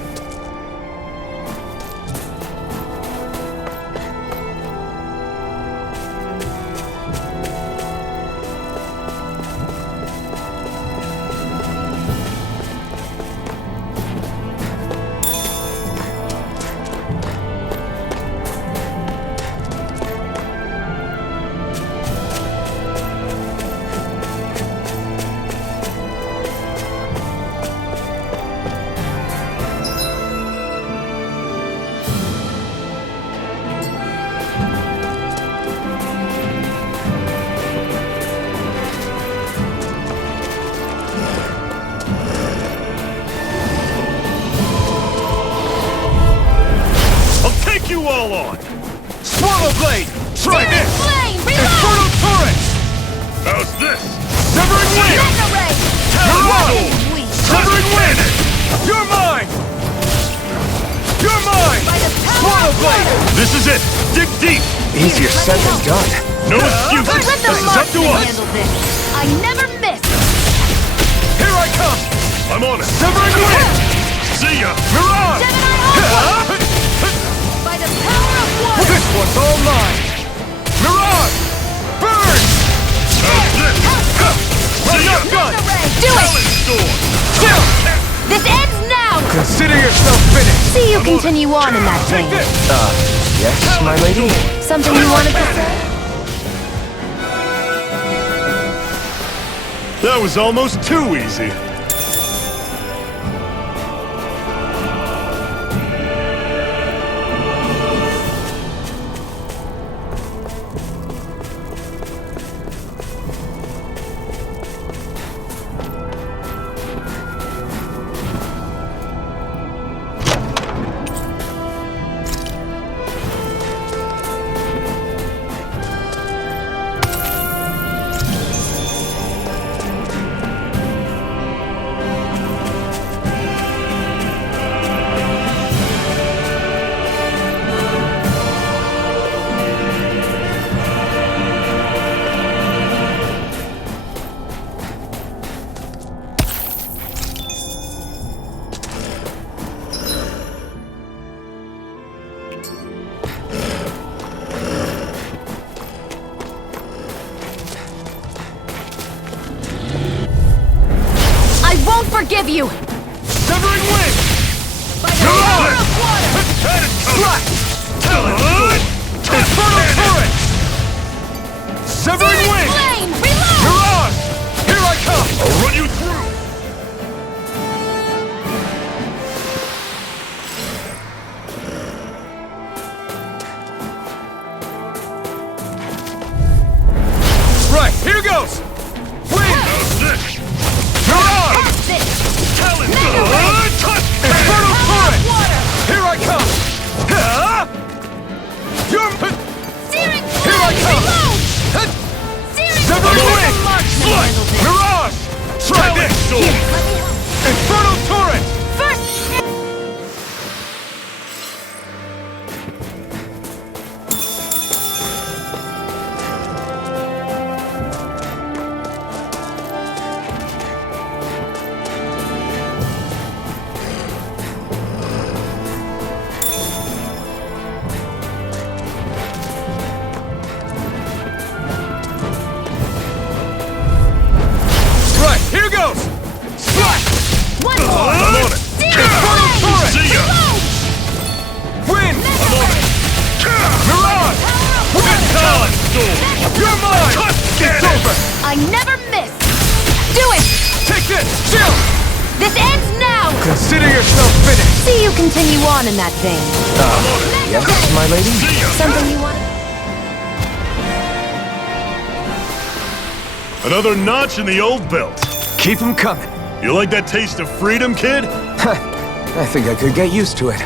You all on! Swallow blade! Try this! Flame! Infernal Reload! turret! How's this? Severing wind! Mega ray! You're mine! Weak! Severing wind! You're mine! You're mine! By the power Swallow of blade! This is it! Dig deep! Easier said than done. No excuses! Let the This is up to marksman us! handle this! I never miss! Here I come! I'm on it! Severing wind! See ya! Mirage! By the power of water! This one's all mine! Mirage! Burn! How's this? Run See ya! up gun! Mega ray! Do it! Talent sword! Chill! This ends now! Consider yourself finished! See you continue on in that Take vein. this! Yes, my lady? Something you wanted to say? That was almost too easy. Forgive you! Severing wind! By the power of water! Slap! Infernal turret! Severing wind! Flame! Reload! Mirage! Here I come! I'll run you through! Right, here goes! Wind! Mirage! Infernal turret! Here I come! Searing Here I come! Severing wind! Mirage! Try this! Infernal turret! Here goes! Slap! One more! I'm on it! Infernal turret! See ya! Wind! I'm on it! Mirage! Wind talent! You're mine! It's over! I never miss! Do it! Take this! Shield! This ends now! Consider yourself finished. See you continue on in that vein. Yes, my lady? Something you want? Another notch in the old belt. Keep them coming. You like that taste of freedom, kid? I think I could get used to it.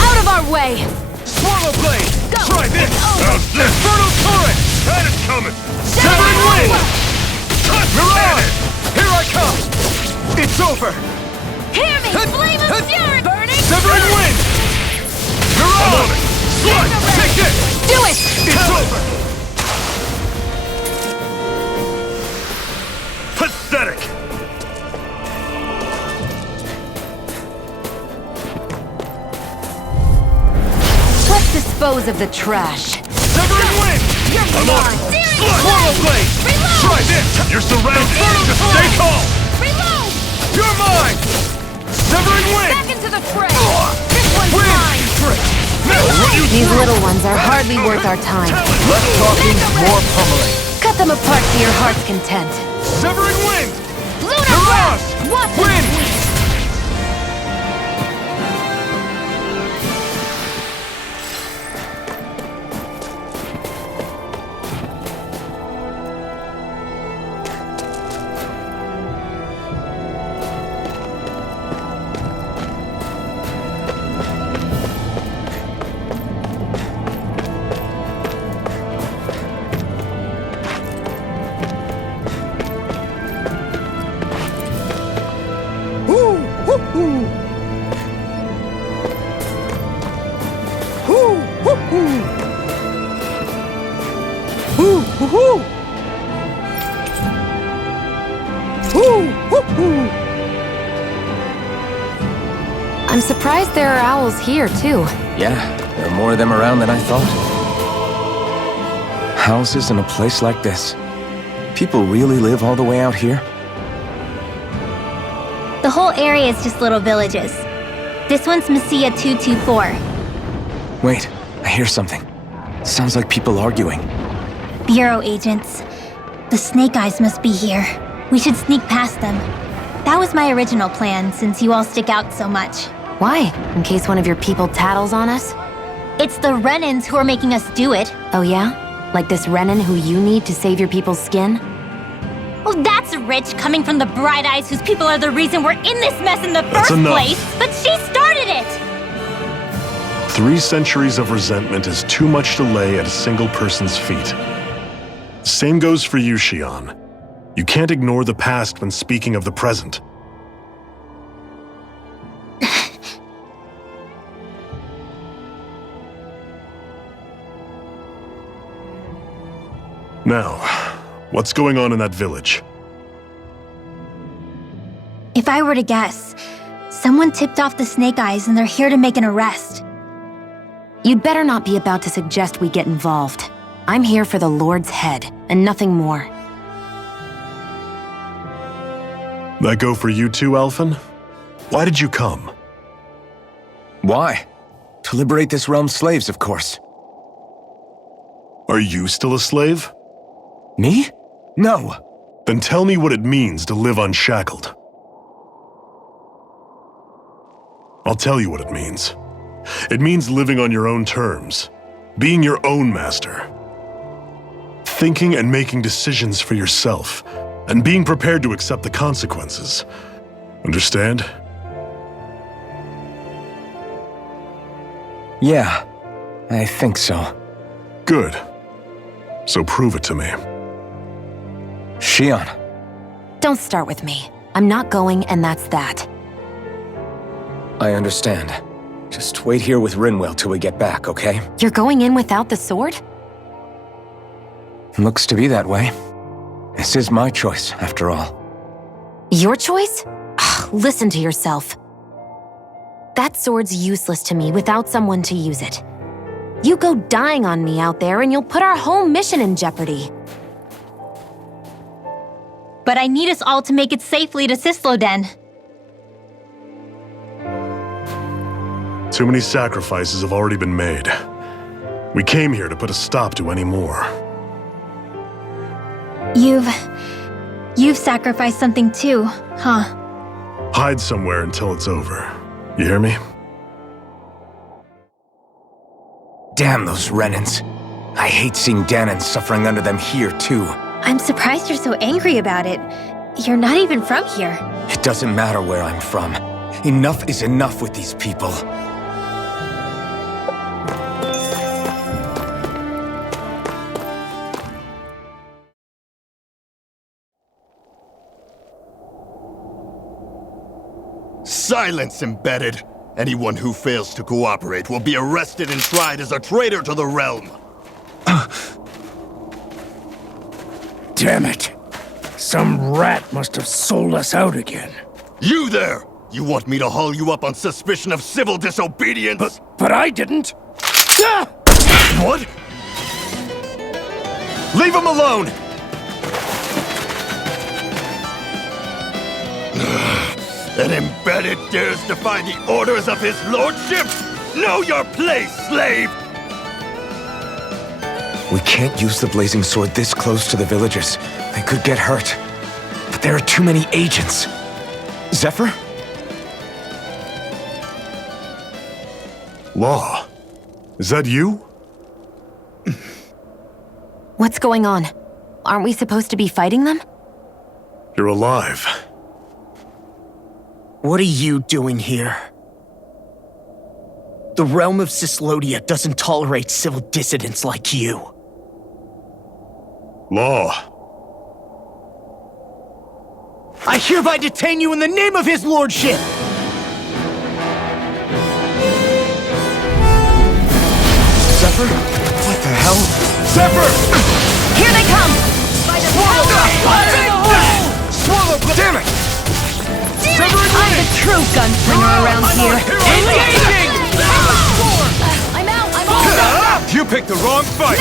Out of our way! Swallow blade! Go! Try this! How's this? Infernal turret! That is coming! Severing wind! Mirage! Here I come! It's over! Hear me! Flame of fury! Burning! Severing wind! Mirage! Slide! Take this! Do it! It's over! Pathetic! Let's dispose of the trash. Severing wind! I'm on it! Swallow blade! Reload! Try this! You're surrounded! Just stay calm! Reload! You're mine! Severing wind! Back into the fray! This one's mine! These little ones are hardly worth our time. Less talking, more pummeling. Cut them apart to your heart's content. Severing wind! Lunar Mirage! blast! Watch it! Wind! I'm surprised there are owls here, too. Yeah, there are more of them around than I thought. Houses in a place like this. People really live all the way out here? The whole area is just little villages. This one's Messia 224. Wait, I hear something. Sounds like people arguing. Bureau agents. The Snake Eyes must be here. We should sneak past them. That was my original plan, since you all stick out so much. Why? In case one of your people tattles on us? It's the Renans who are making us do it. Oh yeah? Like this Renan who you need to save your people's skin? Oh, that's rich, coming from the Bright Eyes whose people are the reason we're in this mess in the first place. But she started it! 3 centuries of resentment is too much to lay at a single person's feet. Same goes for you, Xian. You can't ignore the past when speaking of the present. Now, what's going on in that village? If I were to guess, someone tipped off the Snake Eyes and they're here to make an arrest. You'd better not be about to suggest we get involved. I'm here for the Lord's head, and nothing more. That go for you too, Alphen? Why did you come? Why? To liberate this realm's slaves, of course. Are you still a slave? Me? No. Then tell me what it means to live unshackled. I'll tell you what it means. It means living on your own terms, being your own master, thinking and making decisions for yourself, and being prepared to accept the consequences. Understand? Yeah, I think so. Good. So prove it to me. Xian. Don't start with me. I'm not going, and that's that. I understand. Just wait here with Rinwell till we get back, okay? You're going in without the sword? Looks to be that way. This is my choice, after all. Your choice? Ugh, listen to yourself. That sword's useless to me without someone to use it. You go dying on me out there and you'll put our whole mission in jeopardy. But I need us all to make it safely to Cyslodia. Too many sacrifices have already been made. We came here to put a stop to any more. You've sacrificed something too, huh? Hide somewhere until it's over. You hear me? Damn those Renans. I hate seeing Danon suffering under them here, too. I'm surprised you're so angry about it. You're not even from here. It doesn't matter where I'm from. Enough is enough with these people. Silence, Embedded! Anyone who fails to cooperate will be arrested and tried as a traitor to the realm! Damn it! Some rat must have sold us out again. You there! You want me to haul you up on suspicion of civil disobedience? But I didn't! Ah! What? Leave him alone! An Embedded dares defy the orders of his lordship? Know your place, slave! We can't use the blazing sword this close to the villagers. They could get hurt. But there are too many agents. Zephyr? Law. Is that you? What's going on? Aren't we supposed to be fighting them? You're alive. What are you doing here? The realm of Cyslodia doesn't tolerate civil dissidents like you. Law. I hereby detain you in the name of his lordship! Zephyr? What the hell? Zephyr! Here they come! Swallow! Damn it! I'm the true gunslinger around here. Engaging! I'm out! I'm all You picked the wrong fight!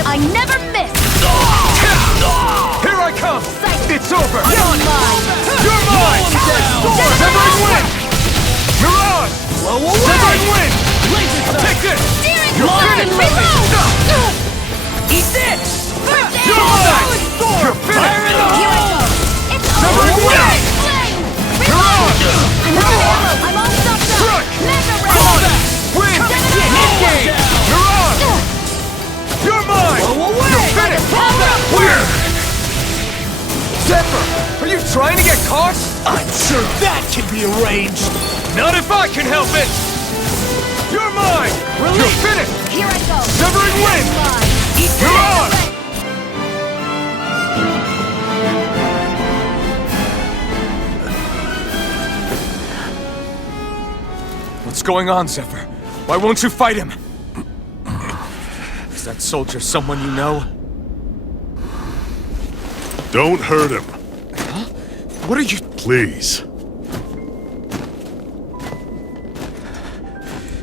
I never miss! come! Psych. It's over! You're mine! You're mine! Severing wind! Mirage! Blow away! Severing wind! Laser sight! Take this! Steering You're line! finished! Reload! Eat this! Birthday! You're mine! You're Fire in the finished! Here I go! It's Severing over! wind! Mirage! I'm out of ammo! I'm all stopped up! Strike! Mega Call ray! that! Wind! Engage! Mirage! You're mine! Blow away! You're finished! Power up! Where? Zephyr! Are you trying to get caught? I'm sure that can be arranged. Not if I can help it! You're mine! You're finished! Here I go! Severing wind! Mine! Eat Mirage! this! What's going on, Zephyr? Why won't you fight him? Is that soldier someone you know? Don't hurt him, Huh? What are you... please.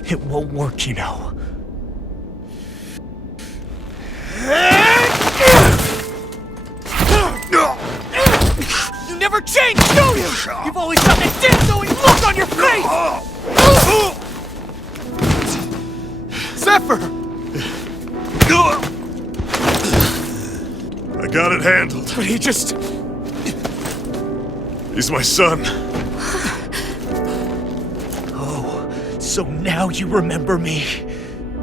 It won't work, you know. You never change, do you? You've always got that damn-knowing look on your face! Zephyr! I got it handled. But he just... He's my son. Oh, so now you remember me.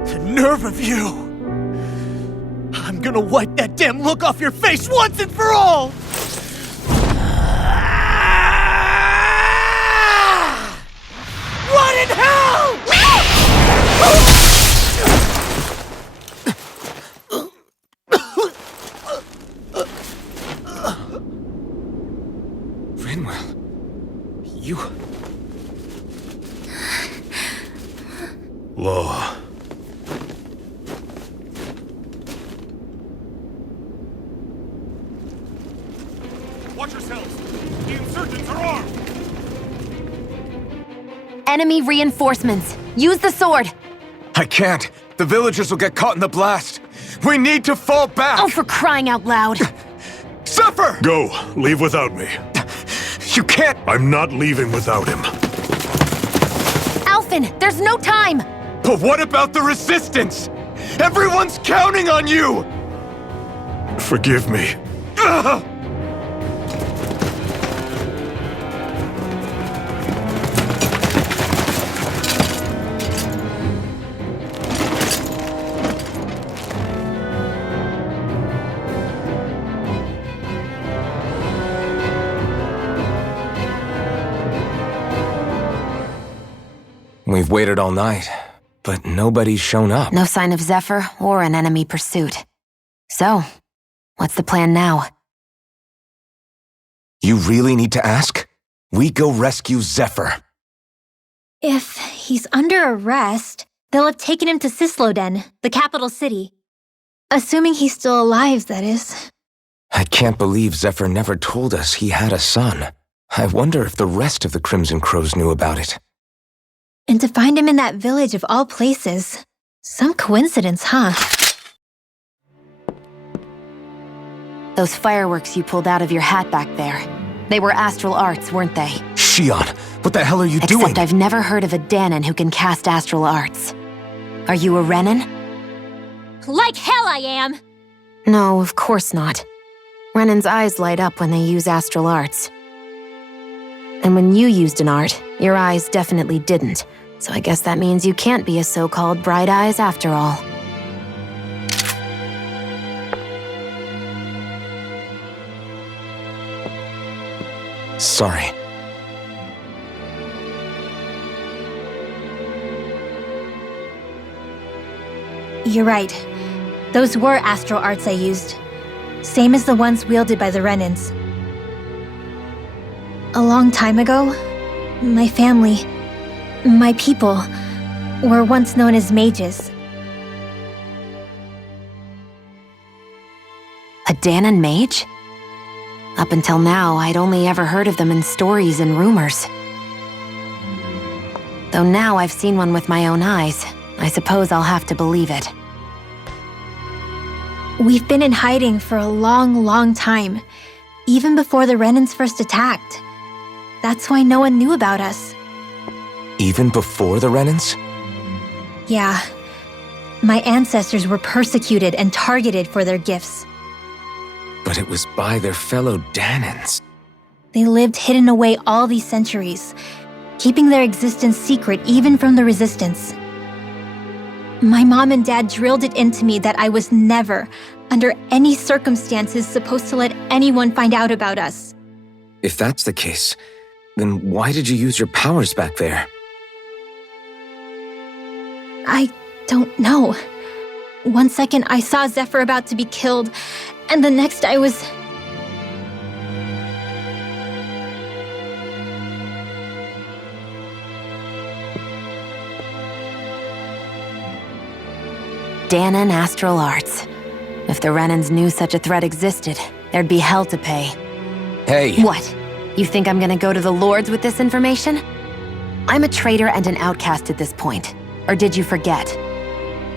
The nerve of you! I'm gonna wipe that damn look off your face once and for all! What in hell?! Rinwell... You... Law. Watch yourselves! The insurgents are armed! Enemy reinforcements. Use the sword. I can't. The villagers will get caught in the blast. We need to fall back! Oh, for crying out loud. Zephyr! Go. Leave without me. You can't... I'm not leaving without him. Alphen, there's no time. But what about the resistance? Everyone's counting on you! Forgive me. Ugh! We've waited all night, but nobody's shown up. No sign of Zephyr or an enemy pursuit. So, what's the plan now? You really need to ask? We go rescue Zephyr. If he's under arrest, they'll have taken him to Cyslodia, the capital city. Assuming he's still alive, that is. I can't believe Zephyr never told us he had a son. I wonder if the rest of the Crimson Crows knew about it. And to find him in that village of all places. Some coincidence, huh? Those fireworks you pulled out of your hat back there. They were astral arts, weren't they? Shion, what the hell are you doing? Except I've never heard of a Danon who can cast astral arts. Are you a Renan? Like hell I am! No, of course not. Renan's eyes light up when they use astral arts. And when you used an art, your eyes definitely didn't. So I guess that means you can't be a so-called bright eyes after all. Sorry. You're right. Those were astral arts I used. Same as the ones wielded by the Renans. A long time ago, my family, my people, were once known as mages. A Danon mage? Up until now, I'd only ever heard of them in stories and rumors. Though now I've seen one with my own eyes, I suppose I'll have to believe it. We've been in hiding for a long, long time. even before the Renans first attacked. That's why no one knew about us. Even before the Renans? Yeah. My ancestors were persecuted and targeted for their gifts. But it was by their fellow Danans. They lived hidden away all these centuries, keeping their existence secret even from the Resistance. My mom and dad drilled it into me that I was never, under any circumstances, supposed to let anyone find out about us. If that's the case, then why did you use your powers back there? I don't know. One second I saw Zephyr about to be killed, and the next I was... Danan Astral Arts. If the Renans knew such a threat existed, there'd be hell to pay. Hey! What? You think I'm gonna go to the Lords with this information? I'm a traitor and an outcast at this point. Or did you forget?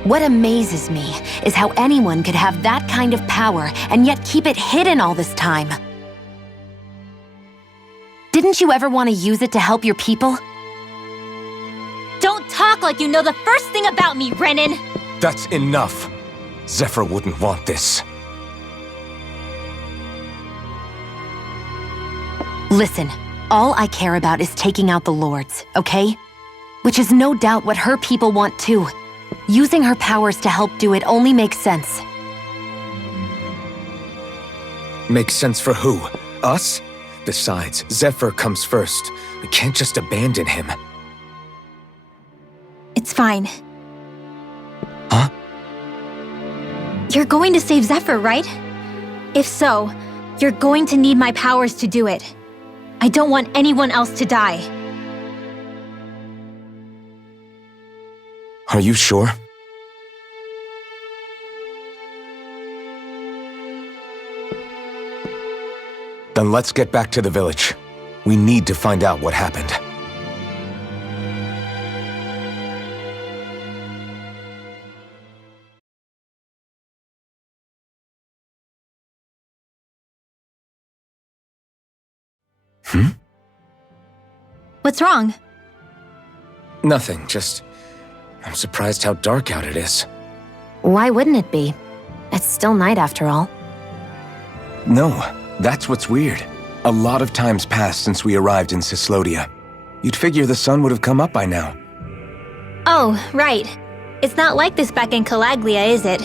What amazes me is how anyone could have that kind of power and yet keep it hidden all this time. Didn't you ever want to use it to help your people? Don't talk like you know the first thing about me, Renan! That's enough. Zephyr wouldn't want this. Listen, all I care about is taking out the Lords, okay? Which is no doubt what her people want too. Using her powers to help do it only makes sense. Makes sense for who? Us? Besides, Zephyr comes first. We can't just abandon him. It's fine. Huh? You're going to save Zephyr, right? If so, you're going to need my powers to do it. I don't want anyone else to die. Are you sure? Then let's get back to the village. We need to find out what happened. What's wrong? Nothing, just... I'm surprised how dark out it is. Why wouldn't it be? It's still night after all. No, that's what's weird. A lot of time's passed since we arrived in Cyslodia. You'd figure the sun would have come up by now. Oh, right. It's not like this back in Calaglia, is it?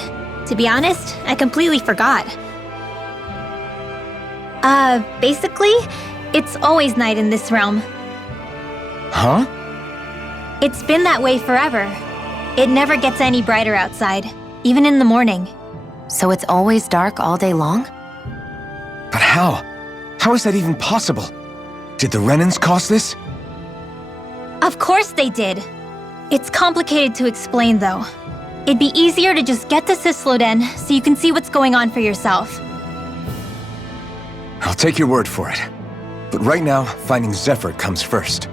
To be honest, I completely forgot. Basically, it's always night in this realm. Huh? It's been that way forever. It never gets any brighter outside, even in the morning. So it's always dark all day long? But how? How is that even possible? Did the Renans cause this? Of course they did. It's complicated to explain, though. It'd be easier to just get to Cysloden so you can see what's going on for yourself. I'll take your word for it. But right now, finding Zephyr comes first.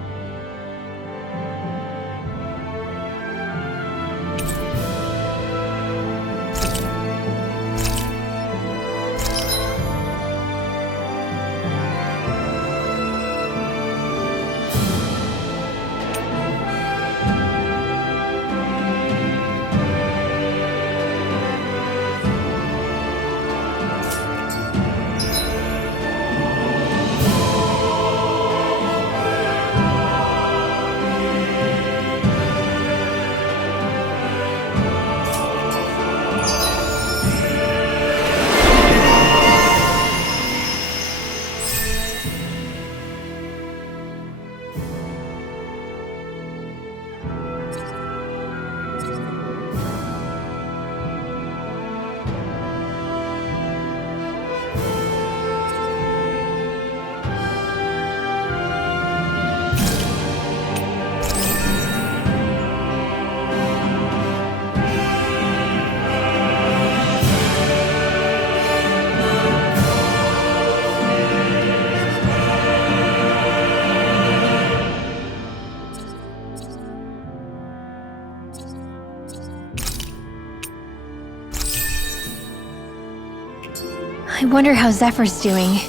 I wonder how Zephyr's doing.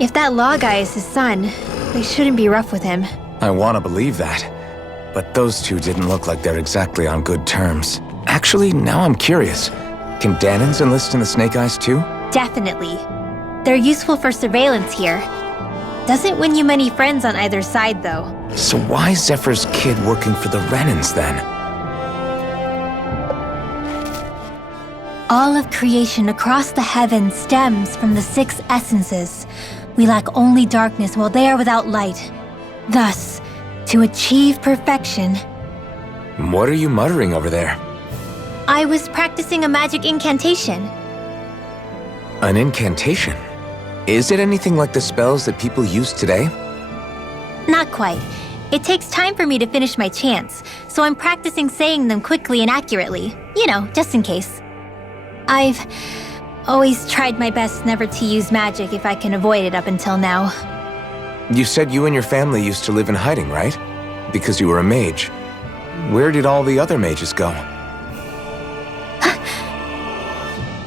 If that law guy is his son, they shouldn't be rough with him. I want to believe that. But those two didn't look like they're exactly on good terms. Actually, now I'm curious. Can Danans enlist in the Snake Eyes too? Definitely. They're useful for surveillance here. Doesn't win you many friends on either side, though. So why is Zephyr's kid working for the Renans then? All of creation across the heavens stems from the 6 essences. We lack only darkness while they are without light. Thus, to achieve perfection... What are you muttering over there? I was practicing a magic incantation. An incantation? Is it anything like the spells that people use today? Not quite. It takes time for me to finish my chants, so I'm practicing saying them quickly and accurately. You know, just in case. I've always tried my best never to use magic if I can avoid it up until now. You said you and your family used to live in hiding, right? Because you were a mage. Where did all the other mages go?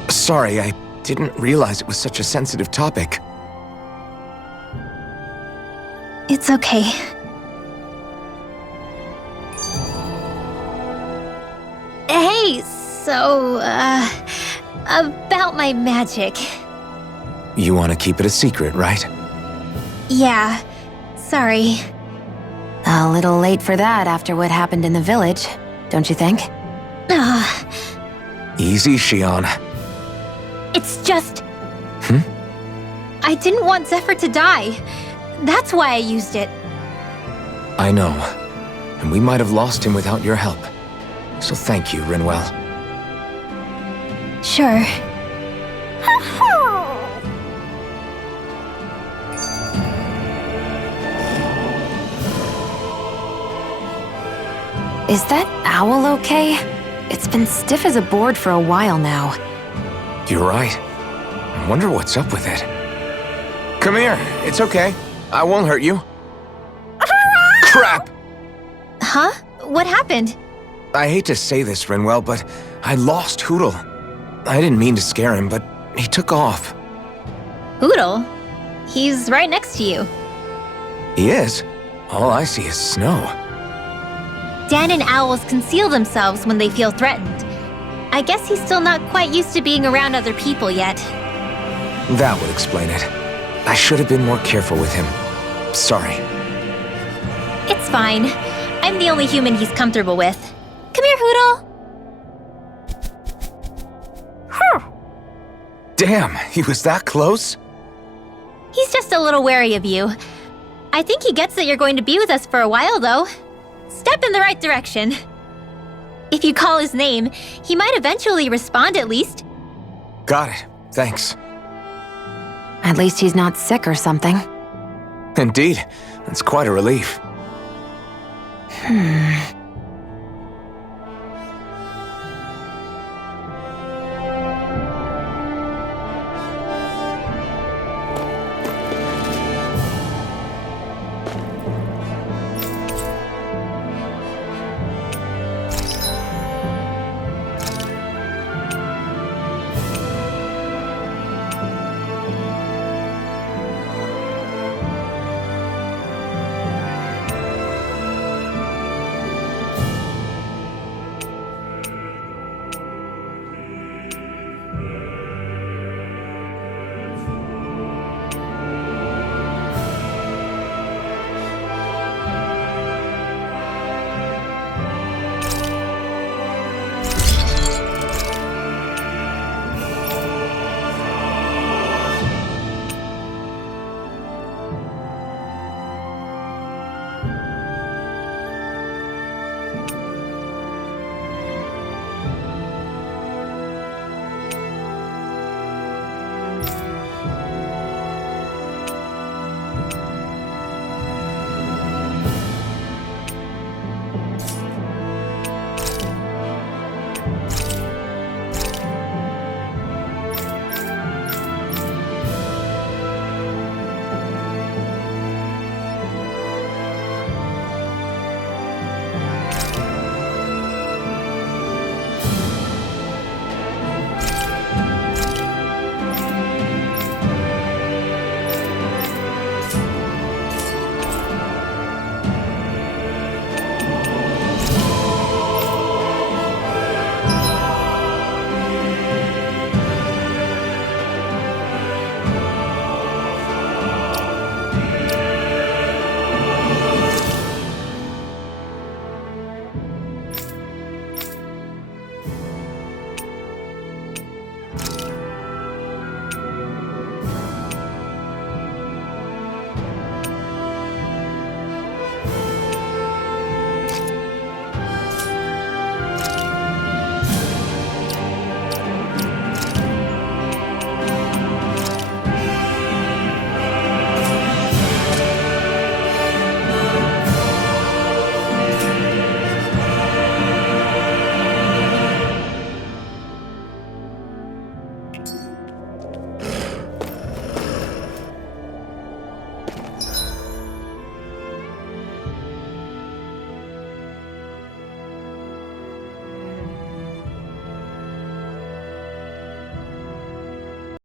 Sorry, I didn't realize it was such a sensitive topic. It's okay. Hey, so, about my magic. You want to keep it a secret, right? Yeah, sorry. A little late for that after what happened in the village, don't you think? Easy, Shion. It's just... I didn't want Zephyr to die. That's why I used it. I know. And we might have lost him without your help. So thank you, Rinwell. Sure. Is that owl okay? It's been stiff as a board for a while now. You're right. I wonder what's up with it. Come here. It's okay. I won't hurt you. Crap! Huh? What happened? I hate to say this, Rinwell, but I lost Hootle. I didn't mean to scare him, but he took off. Hootle? He's right next to you. He is? All I see is snow. Dan and owls conceal themselves when they feel threatened. I guess he's still not quite used to being around other people yet. That would explain it. I should have been more careful with him. Sorry. It's fine. I'm the only human he's comfortable with. Come here, Hootle! Damn, he was that close? He's just a little wary of you. I think he gets that you're going to be with us for a while, though. Step in the right direction. If you call his name, he might eventually respond at least. Got it. Thanks. At least he's not sick or something. Indeed. That's quite a relief.